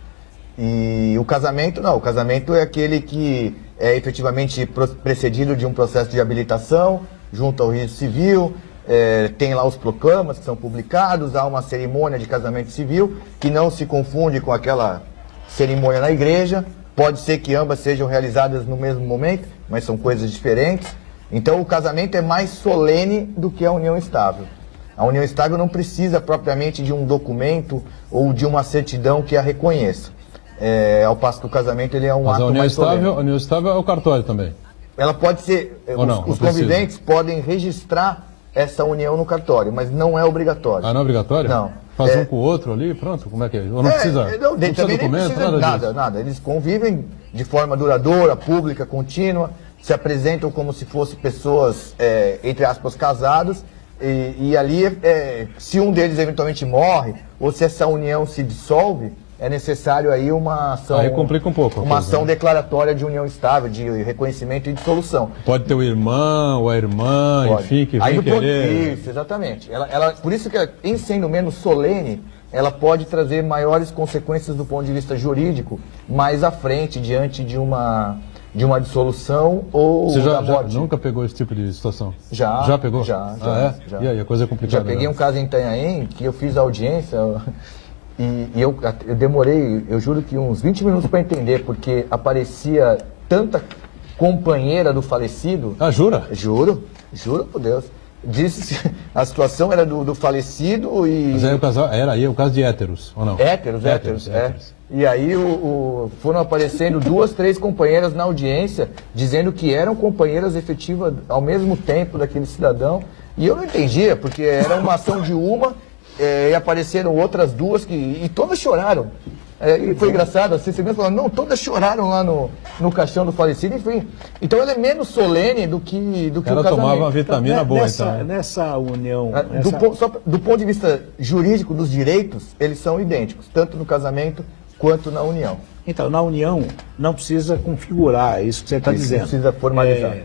E o casamento, não. O casamento é aquele que é efetivamente precedido de um processo de habilitação junto ao registro civil. Tem lá os proclamas que são publicados, há uma cerimônia de casamento civil que não se confunde com aquela cerimônia na igreja. Pode ser que ambas sejam realizadas no mesmo momento, mas são coisas diferentes. Então o casamento é mais solene do que a união estável. A união estável não precisa propriamente de um documento ou de uma certidão que a reconheça. Ao passo que o casamento ele é um ato mais solene. A união estável é o cartório também? Ela pode ser... Os conviventes podem registrar essa união no cartório, mas não é obrigatório. Não é obrigatório? Não. Faz um com o outro ali, pronto? Como é que é? Ou não precisa? Não precisa documento, nada. Eles convivem de forma duradoura, pública, contínua, se apresentam como se fossem pessoas, entre aspas, casados, e ali, se um deles eventualmente morre, ou se essa união se dissolve, é necessário aí uma ação... Aí complica um pouco. Uma ação declaratória de união estável, de reconhecimento e dissolução. Pode ter o irmão ou a irmã, enfim, que vem querer... Isso, exatamente. Por isso que, em sendo menos solene, ela pode trazer maiores consequências do ponto de vista jurídico mais à frente, diante de uma dissolução ou da morte. Você nunca pegou esse tipo de situação? Já. Já pegou? Já. E aí, a coisa é complicada. Já peguei um caso em Itanhaém, que eu fiz audiência... E eu demorei, eu juro que uns 20 minutos para entender, porque aparecia tanta companheira do falecido. Jura? Juro por Deus. Disse a situação era do falecido e... Mas aí o caso de héteros, ou não? Héteros. E aí foram aparecendo 2, 3 companheiras na audiência, dizendo que eram companheiras efetivas ao mesmo tempo daquele cidadão. E eu não entendia, porque era uma ação de uma... e apareceram outras 2 e todas choraram. E foi engraçado, as testemunhas falaram, não, todas choraram lá no caixão do falecido, enfim. Então ela é menos solene do que o casamento. Ela tomava uma vitamina boa, então. Nessa união... Do ponto de vista jurídico dos direitos, eles são idênticos, tanto no casamento quanto na união. Então, na união não precisa configurar isso que você está dizendo. Não precisa formalizar.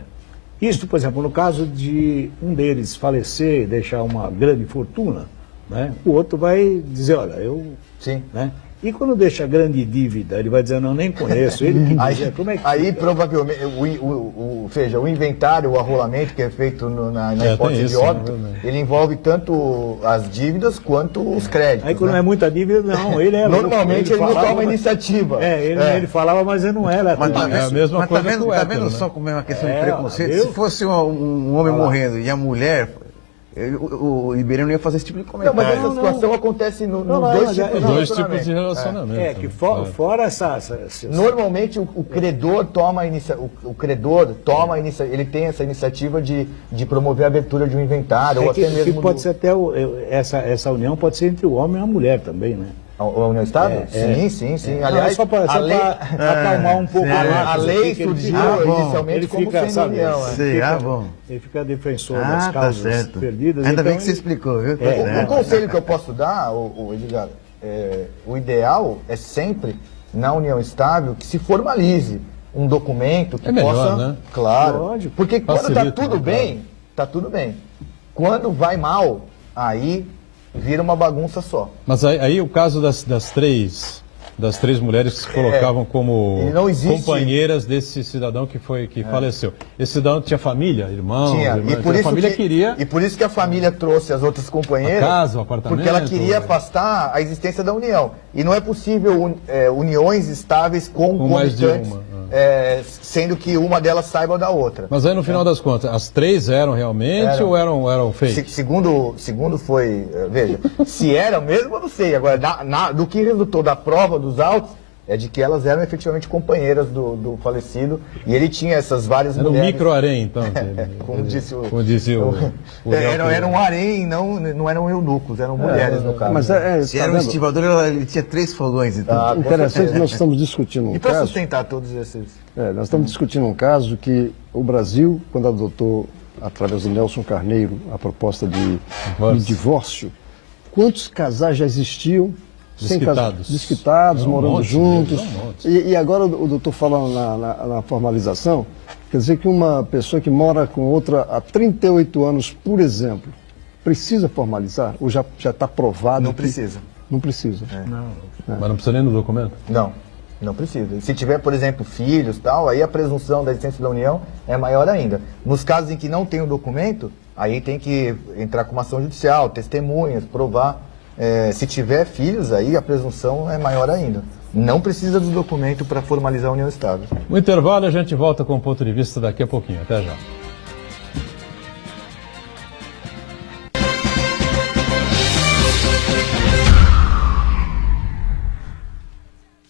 Isso, por exemplo, no caso de um deles falecer e deixar uma grande fortuna, né? O outro vai dizer, olha, eu... Sim. Né? E quando deixa grande dívida, ele vai dizer, não, nem conheço. Ele que dizer, como é que... Aí provavelmente, veja, o inventário, o arrolamento que é feito na hipótese de óbito, ele envolve tanto as dívidas quanto os créditos. Aí quando é muita dívida, não, ele é... Normalmente ele não falava, toma iniciativa. Ele falava, mas ele não era. Mas É a mesma coisa que o tá hétero, vendo né? só como é uma questão de É, preconceito? viu? Se fosse um homem morrendo e a mulher, o Iberiano não ia fazer esse tipo de Não, comentário. mas essa situação acontece nos Dois tipos de relacionamento. É, que fora essa... Normalmente o credor toma a ele tem essa iniciativa de promover a abertura de um inventário, ou até mesmo... que pode ser até essa união pode ser entre o homem e a mulher também, né? A União Estável? Sim. Aliás, só para acalmar um pouco. A lei surgiu inicialmente como sendo união. Ele fica defensor das causas perdidas. Ainda então bem que você explicou, viu? O conselho que eu posso dar, Edgar, o ideal é sempre, na união estável, que se formalize um documento que possa... né? Claro. Lógico. Porque quando Facilita, está tudo bem, está tudo bem. Quando vai mal, aí vira uma bagunça só. Mas aí o caso das três mulheres que se colocavam como companheiras desse cidadão que faleceu. Esse cidadão tinha família, irmãos, E por isso a família queria... E por isso que a família trouxe as outras companheiras. A casa, o apartamento. Porque ela queria afastar a existência da união. E não é possível uniões estáveis concomitantes, sendo que uma delas saiba da outra. Mas aí no final das contas, as três eram realmente ou eram fake? Segundo foi, veja, se eram mesmo, eu não sei. Agora, do que resultou da prova dos autos, é de que elas eram efetivamente companheiras do falecido, e ele tinha essas várias mulheres. Era um micro-harém, então. Como disse era um harém, não eram eunucos, eram mulheres no caso. Mas se era um estivador, ele tinha 3 fogões, então. Interessante que nós estamos discutindo um caso... E para sustentar todos esses... nós estamos discutindo um caso que o Brasil, quando adotou, através do Nelson Carneiro, a proposta de divórcio, quantos casais já existiam? Desquitados, morando juntos. E agora o doutor falando na formalização, quer dizer que uma pessoa que mora com outra há 38 anos, por exemplo, precisa formalizar? Ou já está provado? Não precisa. Não precisa. Mas não precisa nem no documento? Não precisa. Se tiver, por exemplo, filhos tal, aí a presunção da existência da união é maior ainda. Nos casos em que não tem o documento, aí tem que entrar com uma ação judicial, testemunhas, provar. Se tiver filhos, aí a presunção é maior ainda. Não precisa do documento para formalizar a união estável. No intervalo, a gente volta com o ponto de vista daqui a pouquinho. Até já.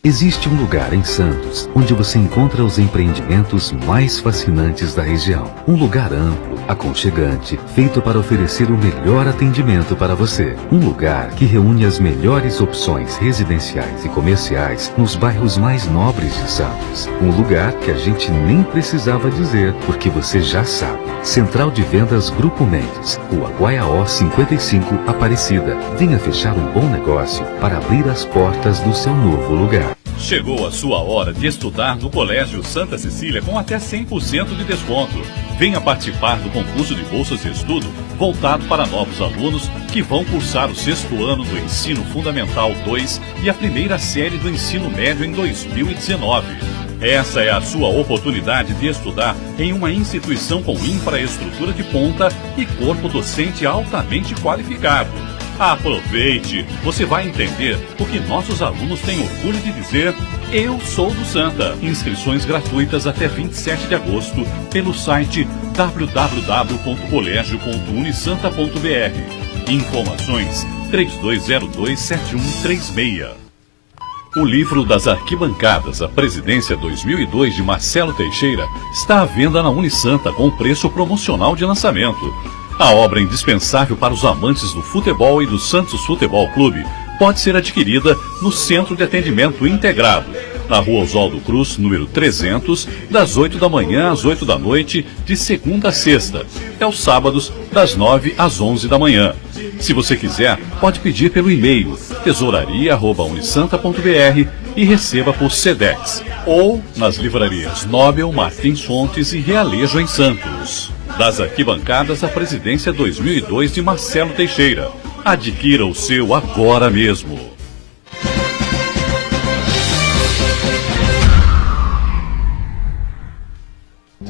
Existe um lugar em Santos onde você encontra os empreendimentos mais fascinantes da região. Um lugar amplo, aconchegante, feito para oferecer o melhor atendimento para você. Um lugar que reúne as melhores opções residenciais e comerciais nos bairros mais nobres de Santos. Um lugar que a gente nem precisava dizer, porque você já sabe. Central de Vendas Grupo Mendes, Rua Guaiaó 55, Aparecida. Venha fechar um bom negócio para abrir as portas do seu novo lugar. Chegou a sua hora de estudar no Colégio Santa Cecília com até 100% de desconto. Venha participar do concurso de bolsas de estudo voltado para novos alunos que vão cursar o 6º ano do Ensino Fundamental 2 e a primeira série do Ensino Médio em 2019. Essa é a sua oportunidade de estudar em uma instituição com infraestrutura de ponta e corpo docente altamente qualificado. Aproveite! Você vai entender porque nossos alunos têm orgulho de dizer Eu sou do Santa. Inscrições gratuitas até 27 de agosto pelo site www.colégio.unisanta.br. Informações 32027136. O livro das arquibancadas, a Presidência 2002 de Marcelo Teixeira, está à venda na Unisanta com preço promocional de lançamento. A obra indispensável para os amantes do futebol e do Santos Futebol Clube pode ser adquirida no Centro de Atendimento Integrado, na Rua Oswaldo Cruz, número 300, das 8 da manhã às 8 da noite, de segunda a sexta, e aos sábados, das 9 às 11 da manhã. Se você quiser, pode pedir pelo e-mail tesouraria@unisanta.br e receba por Sedex, ou nas livrarias Nobel, Martins Fontes e Realejo em Santos. Das arquibancadas, a Presidência 2002 de Marcelo Teixeira. Adquira o seu agora mesmo.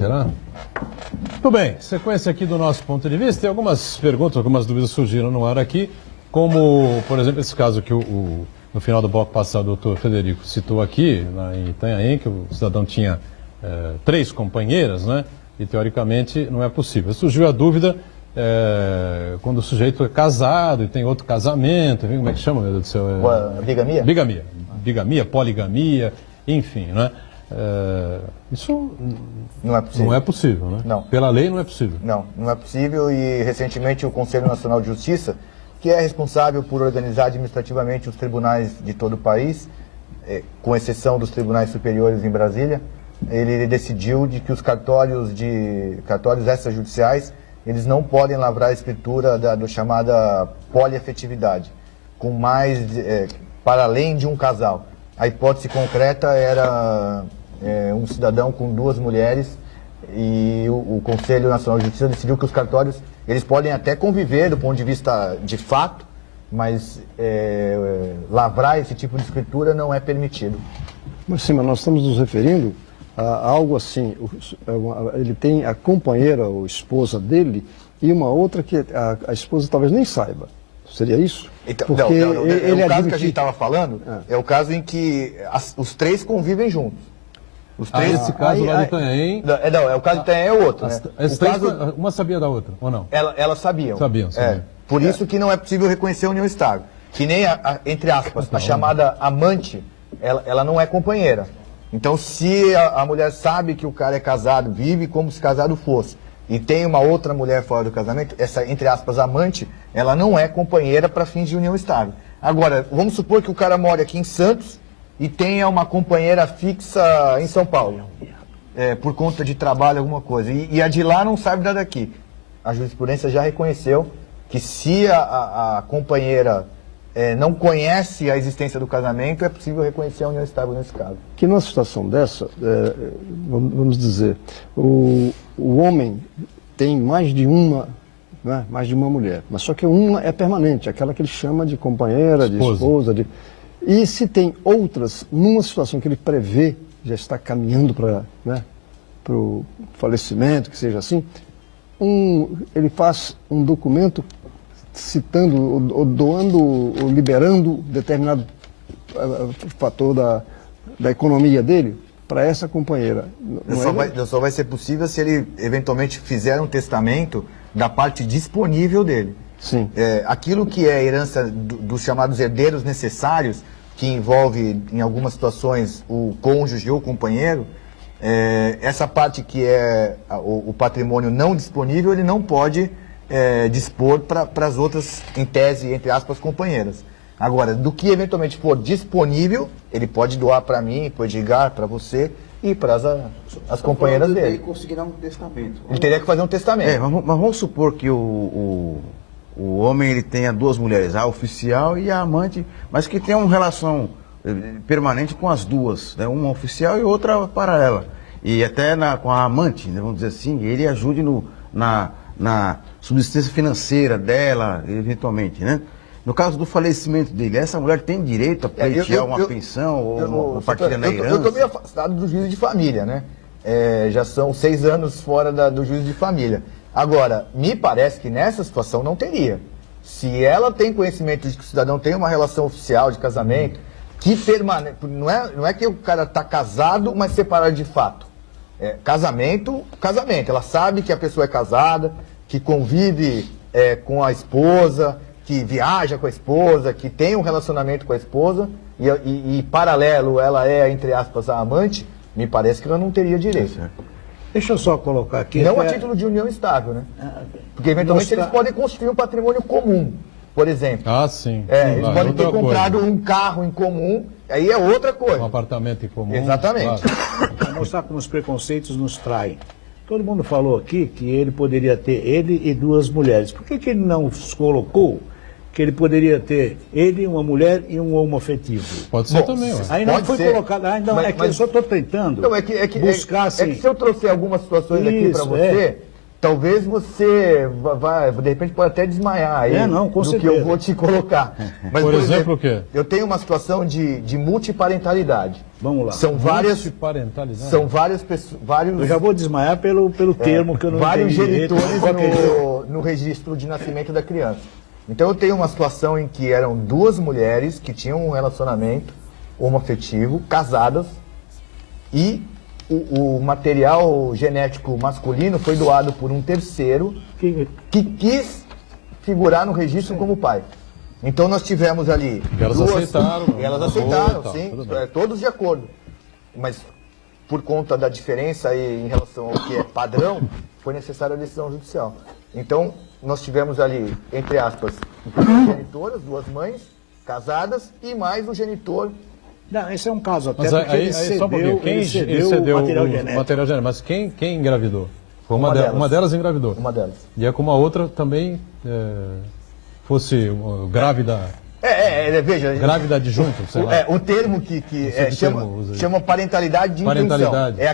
Será? Tudo bem, sequência aqui do nosso ponto de vista. Tem algumas perguntas, algumas dúvidas surgiram no ar aqui, como, por exemplo, esse caso que no final do bloco passado o doutor Frederico citou aqui, lá em Itanhaém, que o cidadão tinha 3 companheiras, né? E teoricamente não é possível. Surgiu a dúvida quando o sujeito é casado e tem outro casamento, como é que chama, meu Deus do céu? Bigamia? Bigamia, poligamia, enfim, né? Isso Não é possível. não é possível, né? Não. Pela lei não é possível. Não é possível e recentemente o Conselho Nacional de Justiça, que é responsável por organizar administrativamente os tribunais de todo o país, com exceção dos tribunais superiores em Brasília, ele decidiu de que os cartórios extrajudiciais, eles não podem lavrar a escritura do chamada poliafetividade, com mais, para além de um casal. A hipótese concreta era um cidadão com 2 mulheres e o Conselho Nacional de Justiça decidiu que os cartórios, eles podem até conviver do ponto de vista de fato, mas lavrar esse tipo de escritura não é permitido. Mas sim, mas nós estamos nos referindo a algo assim, ele tem a companheira ou esposa dele e uma outra que a esposa talvez nem saiba. Seria isso? Então, porque o caso que a gente estava falando é o caso em que os 3 convivem juntos. Os 3, esse caso lá de Itanhaém... Não, o caso de Itanhaém é outro, né? Uma sabia da outra, ou não? Elas sabiam. Sabiam. Por isso que não é possível reconhecer a união estável. Que nem, entre aspas, a chamada amante, ela não é companheira. Então, se a mulher sabe que o cara é casado, vive como se casado fosse, e tem uma outra mulher fora do casamento, essa, entre aspas, amante, ela não é companheira para fins de união estável. Agora, vamos supor que o cara mora aqui em Santos e tenha uma companheira fixa em São Paulo, por conta de trabalho, alguma coisa, e a de lá não sabe da daqui. A jurisprudência já reconheceu que se a companheira não conhece a existência do casamento, é possível reconhecer a união estável nesse caso. Que numa situação dessa, vamos dizer, o homem tem mais de uma mulher, mas só que uma é permanente, aquela que ele chama de companheira, de esposa. E se tem outras, numa situação que ele prevê, já está caminhando para o falecimento, que seja assim, ele faz um documento citando, ou doando, ou liberando determinado fator da economia dele para essa companheira. Só vai ser possível se ele eventualmente fizer um testamento da parte disponível dele. Sim. Aquilo que é herança dos chamados herdeiros necessários, que envolve, em algumas situações, o cônjuge ou o companheiro, essa parte que é o patrimônio não disponível, ele não pode dispor para as outras, em tese, entre aspas, companheiras. Agora, do que eventualmente for disponível, ele pode doar para mim, pode ligar para você e para as companheiras dele. Ele conseguir dar um testamento. Ele teria que fazer um testamento. Mas vamos supor que o homem ele tenha 2 mulheres, a oficial e a amante, mas que tenham uma relação permanente com as duas, né? Uma oficial e outra paralela. E até com a amante, né? Vamos dizer assim, ele ajude na subsistência financeira dela, eventualmente, né? No caso do falecimento dele, essa mulher tem direito a pleitear uma pensão ou uma partilha na herança? Eu estou meio afastado do juízo de família, né? Já são 6 anos fora do juízo de família. Agora, me parece que nessa situação não teria. Se ela tem conhecimento de que o cidadão tem uma relação oficial de casamento, que permanece. Não é que o cara está casado, mas separado de fato. Casamento. Ela sabe que a pessoa é casada, que convive com a esposa, que viaja com a esposa, que tem um relacionamento com a esposa, e paralelo ela entre aspas, a amante, me parece que ela não teria direito. Deixa eu só colocar aqui. Não a título de união estável, né? Porque eventualmente eles podem construir um patrimônio comum, por exemplo. Ah, sim. Eles podem ter comprado um carro em comum, aí é outra coisa. Um apartamento em comum. Exatamente. Claro. Para mostrar como os preconceitos nos traem. Todo mundo falou aqui que ele poderia ter ele e 2 mulheres. Por que ele não colocou que ele poderia ter ele, uma mulher e um homoafetivo? Pode ser também, ué. Aí não foi colocado. Eu só estou tentando buscar assim. É que se eu trouxer algumas situações aqui para você, talvez você vai, de repente pode até desmaiar aí com do certeza. que eu vou te colocar. Mas, por exemplo, o quê? Eu tenho uma situação de multiparentalidade. Vamos lá. São várias pessoas, Eu já vou desmaiar pelo termo que eu não vários entendi direito, genitores no registro de nascimento da criança. Então eu tenho uma situação em que eram duas mulheres que tinham um relacionamento homoafetivo, casadas, e o material genético masculino foi doado por um terceiro que quis figurar no registro como pai. Então nós tivemos ali... Elas aceitaram. Elas aceitaram, sim, todos de acordo. Mas por conta da diferença aí em relação ao que é padrão, foi necessária a decisão judicial. Então nós tivemos ali, entre aspas, duas genitoras, duas mães, casadas, e mais o genitor. Não, esse é um caso até Mas porque ele só um pouquinho. ele cedeu o material genético. Mas quem engravidou? Foi uma delas engravidou. Uma delas. E é como a outra também fosse grávida. Veja. Grávida adjunta, sei lá. O termo que chama parentalidade de intenção. É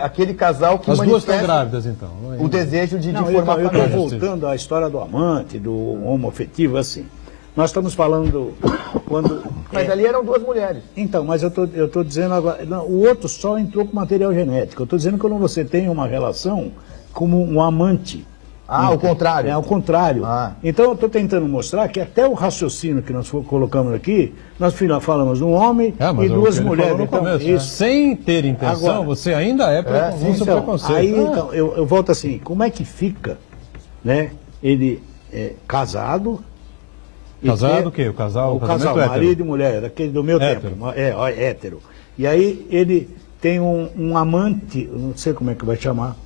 aquele casal que as duas estão grávidas, então. O desejo de formar família. família. Voltando à história do amante, do homoafetivo, assim. Nós estamos falando quando... Mas ali eram duas mulheres. Então, mas eu estou dizendo agora... Não, o outro só entrou com material genético. Eu estou dizendo que quando você tem uma relação como um amante... ao contrário. É ao contrário. Então eu estou tentando mostrar que até o raciocínio que nós colocamos aqui, nós falamos de um homem e duas mulheres. No começo, isso. Sem ter intenção, agora, você ainda é preconceito. Aí, então, eu volto assim, como é que fica, né, ele casado... Casado o quê? O casal, o casal, marido e mulher, aquele do meu tempo. Hétero. E aí ele tem um amante, não sei como é que vai chamar,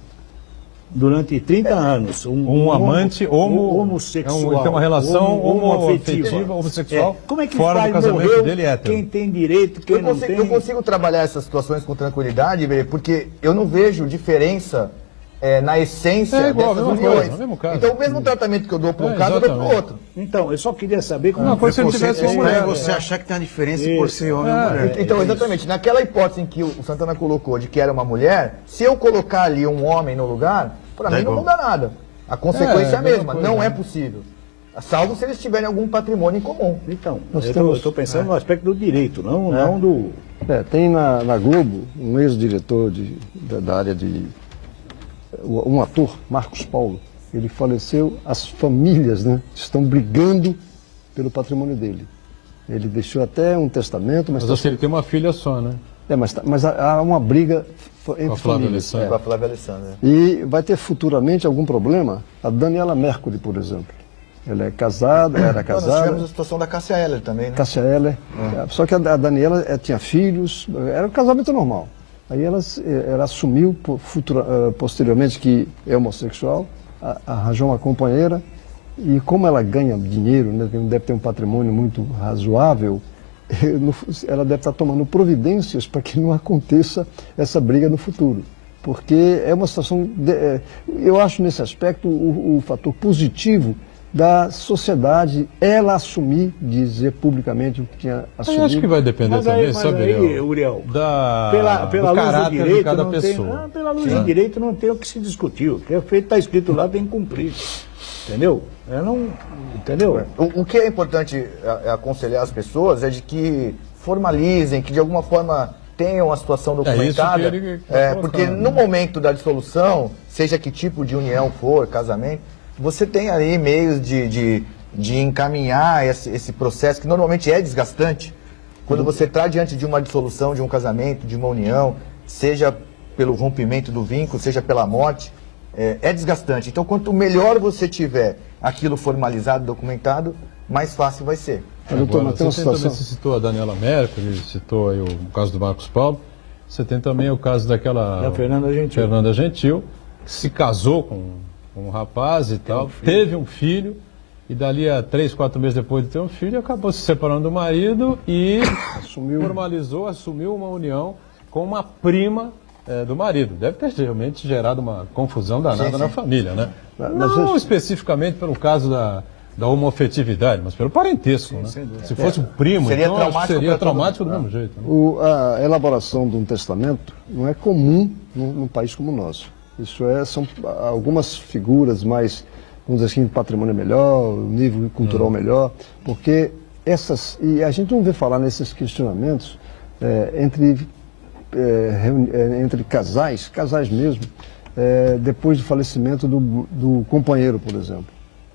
durante 30 anos. Um amante homossexual. Tem uma relação homoafetiva, homossexual, como é que fora do casamento dele hétero. Quem tem direito, quem não tem... Eu consigo trabalhar essas situações com tranquilidade, porque eu não vejo diferença na essência dessas uniões. Então, o mesmo tratamento que eu dou para um caso, eu dou para o outro. Então, eu só queria saber como você achar que tem uma diferença por ser homem ou mulher. Então, exatamente. Naquela hipótese em que o Santana colocou de que era uma mulher, se eu colocar ali um homem no lugar, para mim não muda nada. A consequência é a mesma. Não é possível. Salvo se eles tiverem algum patrimônio em comum. Então, eu estou pensando no aspecto do direito, não do... Tem na Globo um ex-diretor da área de... Um ator, Marcos Paulo, ele faleceu, as famílias, né, estão brigando pelo patrimônio dele. Ele deixou até um testamento, mas acho que ele tem uma filha só, né? Mas há uma briga entre famílias. Com a Flávia Alessandra. E vai ter futuramente algum problema? A Daniela Mercury, por exemplo. Ela é casada, era casada. Nós tivemos a situação da Cássia Eller também, né? Cássia Eller. Só que a Daniela tinha filhos, era um casamento normal. Aí ela assumiu posteriormente que é homossexual, arranjou uma companheira e como ela ganha dinheiro, né, deve ter um patrimônio muito razoável, ela deve estar tomando providências para que não aconteça essa briga no futuro. Porque é uma situação, eu acho nesse aspecto o fator positivo da sociedade, ela assumir, dizer publicamente o que tinha assumido. Eu acho que vai depender também, sabe, Uriel, pela do caráter direito, de cada pessoa. Pela luz do direito não tem o que se discutir. O que é feito, está escrito lá, tem que cumprir. Entendeu? Entendeu? O que é importante aconselhar as pessoas é de que formalizem, que de alguma forma tenham a situação documentada. Porque no momento da dissolução, seja que tipo de união for, casamento, você tem aí meios de encaminhar esse processo, que normalmente é desgastante. Quando você está diante de uma dissolução, de um casamento, de uma união, seja pelo rompimento do vínculo, seja pela morte, é desgastante. Então, quanto melhor você tiver aquilo formalizado, documentado, mais fácil vai ser. Você citou a Daniela Mercury, citou aí o caso do Marcos Paulo, você tem também o caso da Fernanda Gentil, que se casou com um rapaz e tal, teve um filho, e dali a 3, 4 meses depois de ter um filho, acabou se separando do marido e assumiu uma união com uma prima do marido. Deve ter realmente gerado uma confusão danada na família, né? Não especificamente pelo caso da homoafetividade, mas pelo parentesco, né? Se fosse um primo, seria traumático do mesmo jeito. Né? A elaboração de um testamento não é comum num país como o nosso. Isso são algumas figuras mais, vamos dizer assim, patrimônio melhor, nível cultural melhor, porque e a gente não vê falar nesses questionamentos entre casais mesmo, depois do falecimento do companheiro, por exemplo.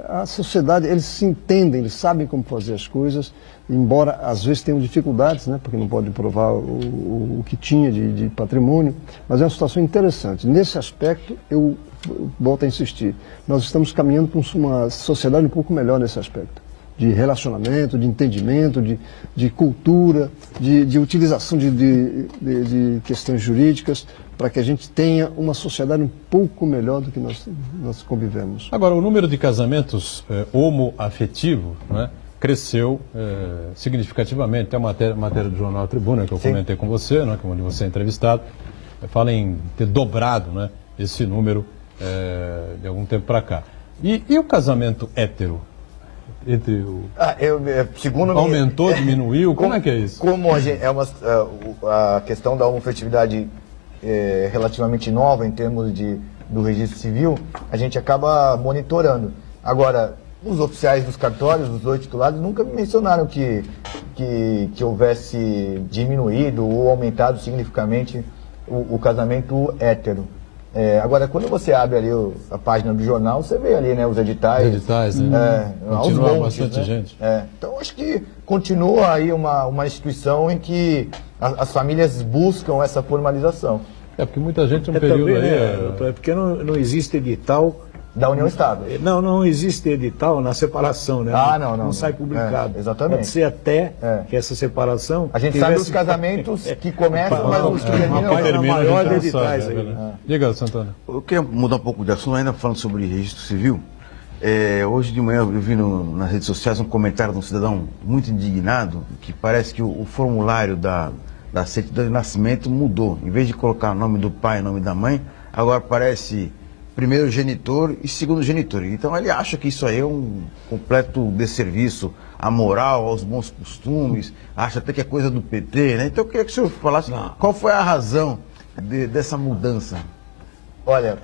A sociedade, eles se entendem, eles sabem como fazer as coisas, embora às vezes tenham dificuldades, né, porque não podem provar o que tinha de patrimônio, mas é uma situação interessante. Nesse aspecto, eu volto a insistir, nós estamos caminhando para uma sociedade um pouco melhor nesse aspecto, de relacionamento, de entendimento, de cultura, de utilização de questões jurídicas, para que a gente tenha uma sociedade um pouco melhor do que nós convivemos. Agora, o número de casamentos homoafetivos, né, cresceu significativamente. Tem uma matéria do jornal Tribuna que eu comentei com você, né, onde você é entrevistado, fala em ter dobrado, né, esse número de algum tempo para cá. E o casamento hétero? Aumentou, diminuiu? Como é que é isso? Como a questão da homoafetividade relativamente nova em termos do registro civil, a gente acaba monitorando. Agora, os oficiais dos cartórios, os 8 titulares, nunca me mencionaram que houvesse diminuído ou aumentado significativamente o casamento hétero. Agora, quando você abre ali a página do jornal, você vê ali, né, os editais. Né? Continua montes, bastante né? gente. Então, acho que continua aí uma instituição em que as famílias buscam essa formalização. Porque muita gente no período também, aí... Porque não existe edital... Da União Estável. Não existe edital na separação, né? Não sai publicado. Exatamente. Pode ser até que essa separação... A gente sabe os casamentos que começam, mas os que terminam... maior de editais aí. Diga, Santana. Eu queria mudar um pouco de assunto, ainda falando sobre registro civil. Hoje de manhã eu vi nas redes sociais um comentário de um cidadão muito indignado, que parece que o formulário da certidão de nascimento mudou. Em vez de colocar o nome do pai e o nome da mãe, agora aparece primeiro genitor e segundo genitor. Então ele acha que isso aí é um completo desserviço à moral, aos bons costumes, acha até que é coisa do PT, né? Então eu queria que o senhor falasse qual foi a razão dessa mudança. Olha,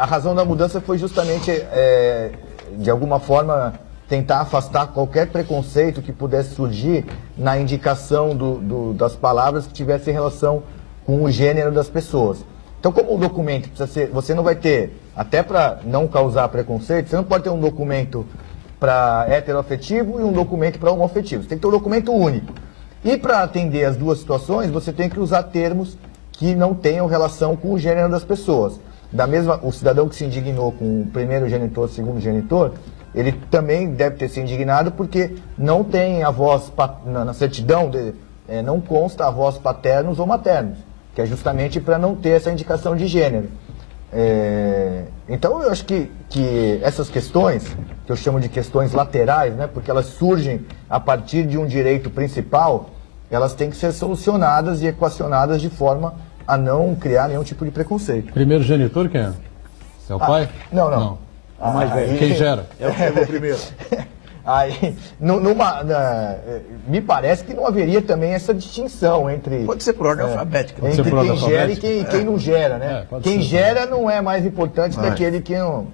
a razão da mudança foi justamente, de alguma forma, tentar afastar qualquer preconceito que pudesse surgir na indicação das palavras que tivessem relação com o gênero das pessoas. Então, como o documento precisa ser, você não vai ter, até para não causar preconceito, você não pode ter um documento para heteroafetivo e um documento para homoafetivo. Você tem que ter um documento único. E para atender as duas situações, você tem que usar termos que não tenham relação com o gênero das pessoas. O cidadão que se indignou com o primeiro genitor, segundo genitor, ele também deve ter se indignado porque não tem avós, na certidão, não consta avós paternos ou maternos, que é justamente para não ter essa indicação de gênero. Então eu acho que essas questões, que eu chamo de questões laterais, né, porque elas surgem a partir de um direito principal, elas têm que ser solucionadas e equacionadas de forma a não criar nenhum tipo de preconceito. Primeiro genitor quem é? É o pai? Não. Mais velho. Quem gera? É o primeiro. Aí, me parece que não haveria também essa distinção entre... Pode ser por ordem alfabética. Entre quem gera e quem não gera, né? Quem gera não é mais importante daquele que não...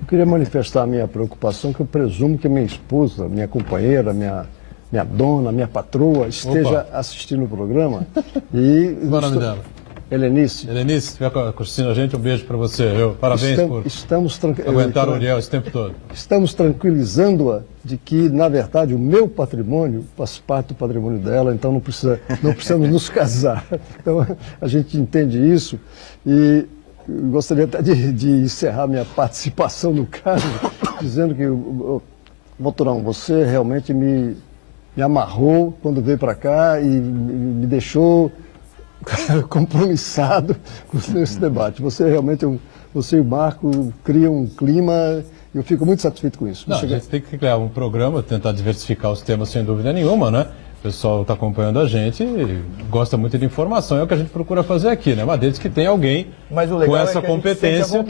Eu queria manifestar a minha preocupação, que eu presumo que minha esposa, minha companheira, minha dona, minha patroa, esteja assistindo o programa. E qual é o nome dela? Helenice. Helenice, se estiver assistindo a gente, um beijo para você. Parabéns por aguentar o Uriel esse tempo todo. Estamos tranquilizando-a de que, na verdade, o meu patrimônio faz parte do patrimônio dela, então não precisamos nos casar. Então, a gente entende isso e gostaria até de encerrar minha participação no caso, dizendo que, Motorão, você realmente me amarrou quando veio para cá e me deixou compromissado com esse debate. Você realmente, você e o Marco criam um clima, e eu fico muito satisfeito com isso. A gente tem que criar um programa, tentar diversificar os temas sem dúvida nenhuma, né? O pessoal está acompanhando a gente e gosta muito de informação, é o que a gente procura fazer aqui, né? Mas desde que tem alguém com essa competência... Eu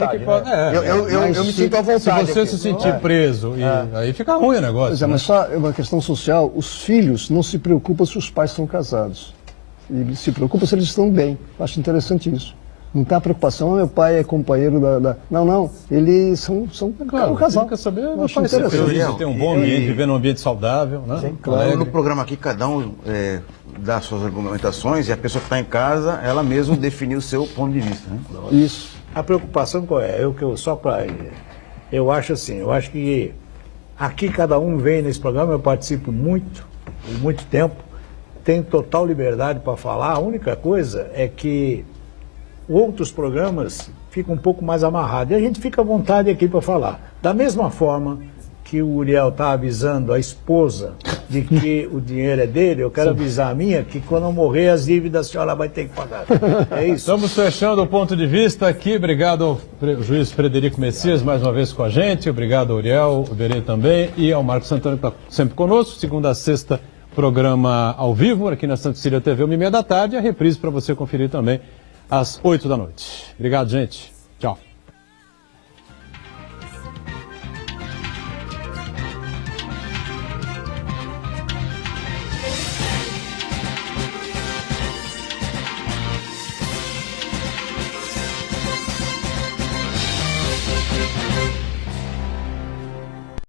me sinto à vontade. Se você se sentir preso, aí fica ruim o negócio. Mas só é uma questão social, os filhos não se preocupam se os pais são casados. E se preocupa se eles estão bem. Acho interessante isso. Não tem a preocupação, meu pai é companheiro da... Não, eles são um casal. Quer saber? Eu Meu acho pai ser interessante. feliz, ter um bom ambiente, viver num ambiente saudável, né? Sim, claro. No programa aqui, cada um dá suas argumentações e a pessoa que está em casa, ela mesma definiu o seu ponto de vista. Né? Isso. A preocupação qual é? Eu acho assim, eu acho que aqui cada um vem nesse programa, eu participo por muito tempo, tenho total liberdade para falar. A única coisa é que outros programas ficam um pouco mais amarrados. E a gente fica à vontade aqui para falar. Da mesma forma que o Uriel está avisando a esposa de que o dinheiro é dele, eu quero avisar a minha que quando eu morrer as dívidas a senhora vai ter que pagar. É isso. Estamos fechando o ponto de vista aqui. Obrigado ao juiz Frederico Messias mais uma vez com a gente. Obrigado ao Uriel Uberê também e ao Marcos Santana que está sempre conosco. Segunda a sexta, programa ao vivo aqui na Santa Cecília TV, 1h30 da tarde. E a reprise para você conferir também às 8 da noite. Obrigado, gente.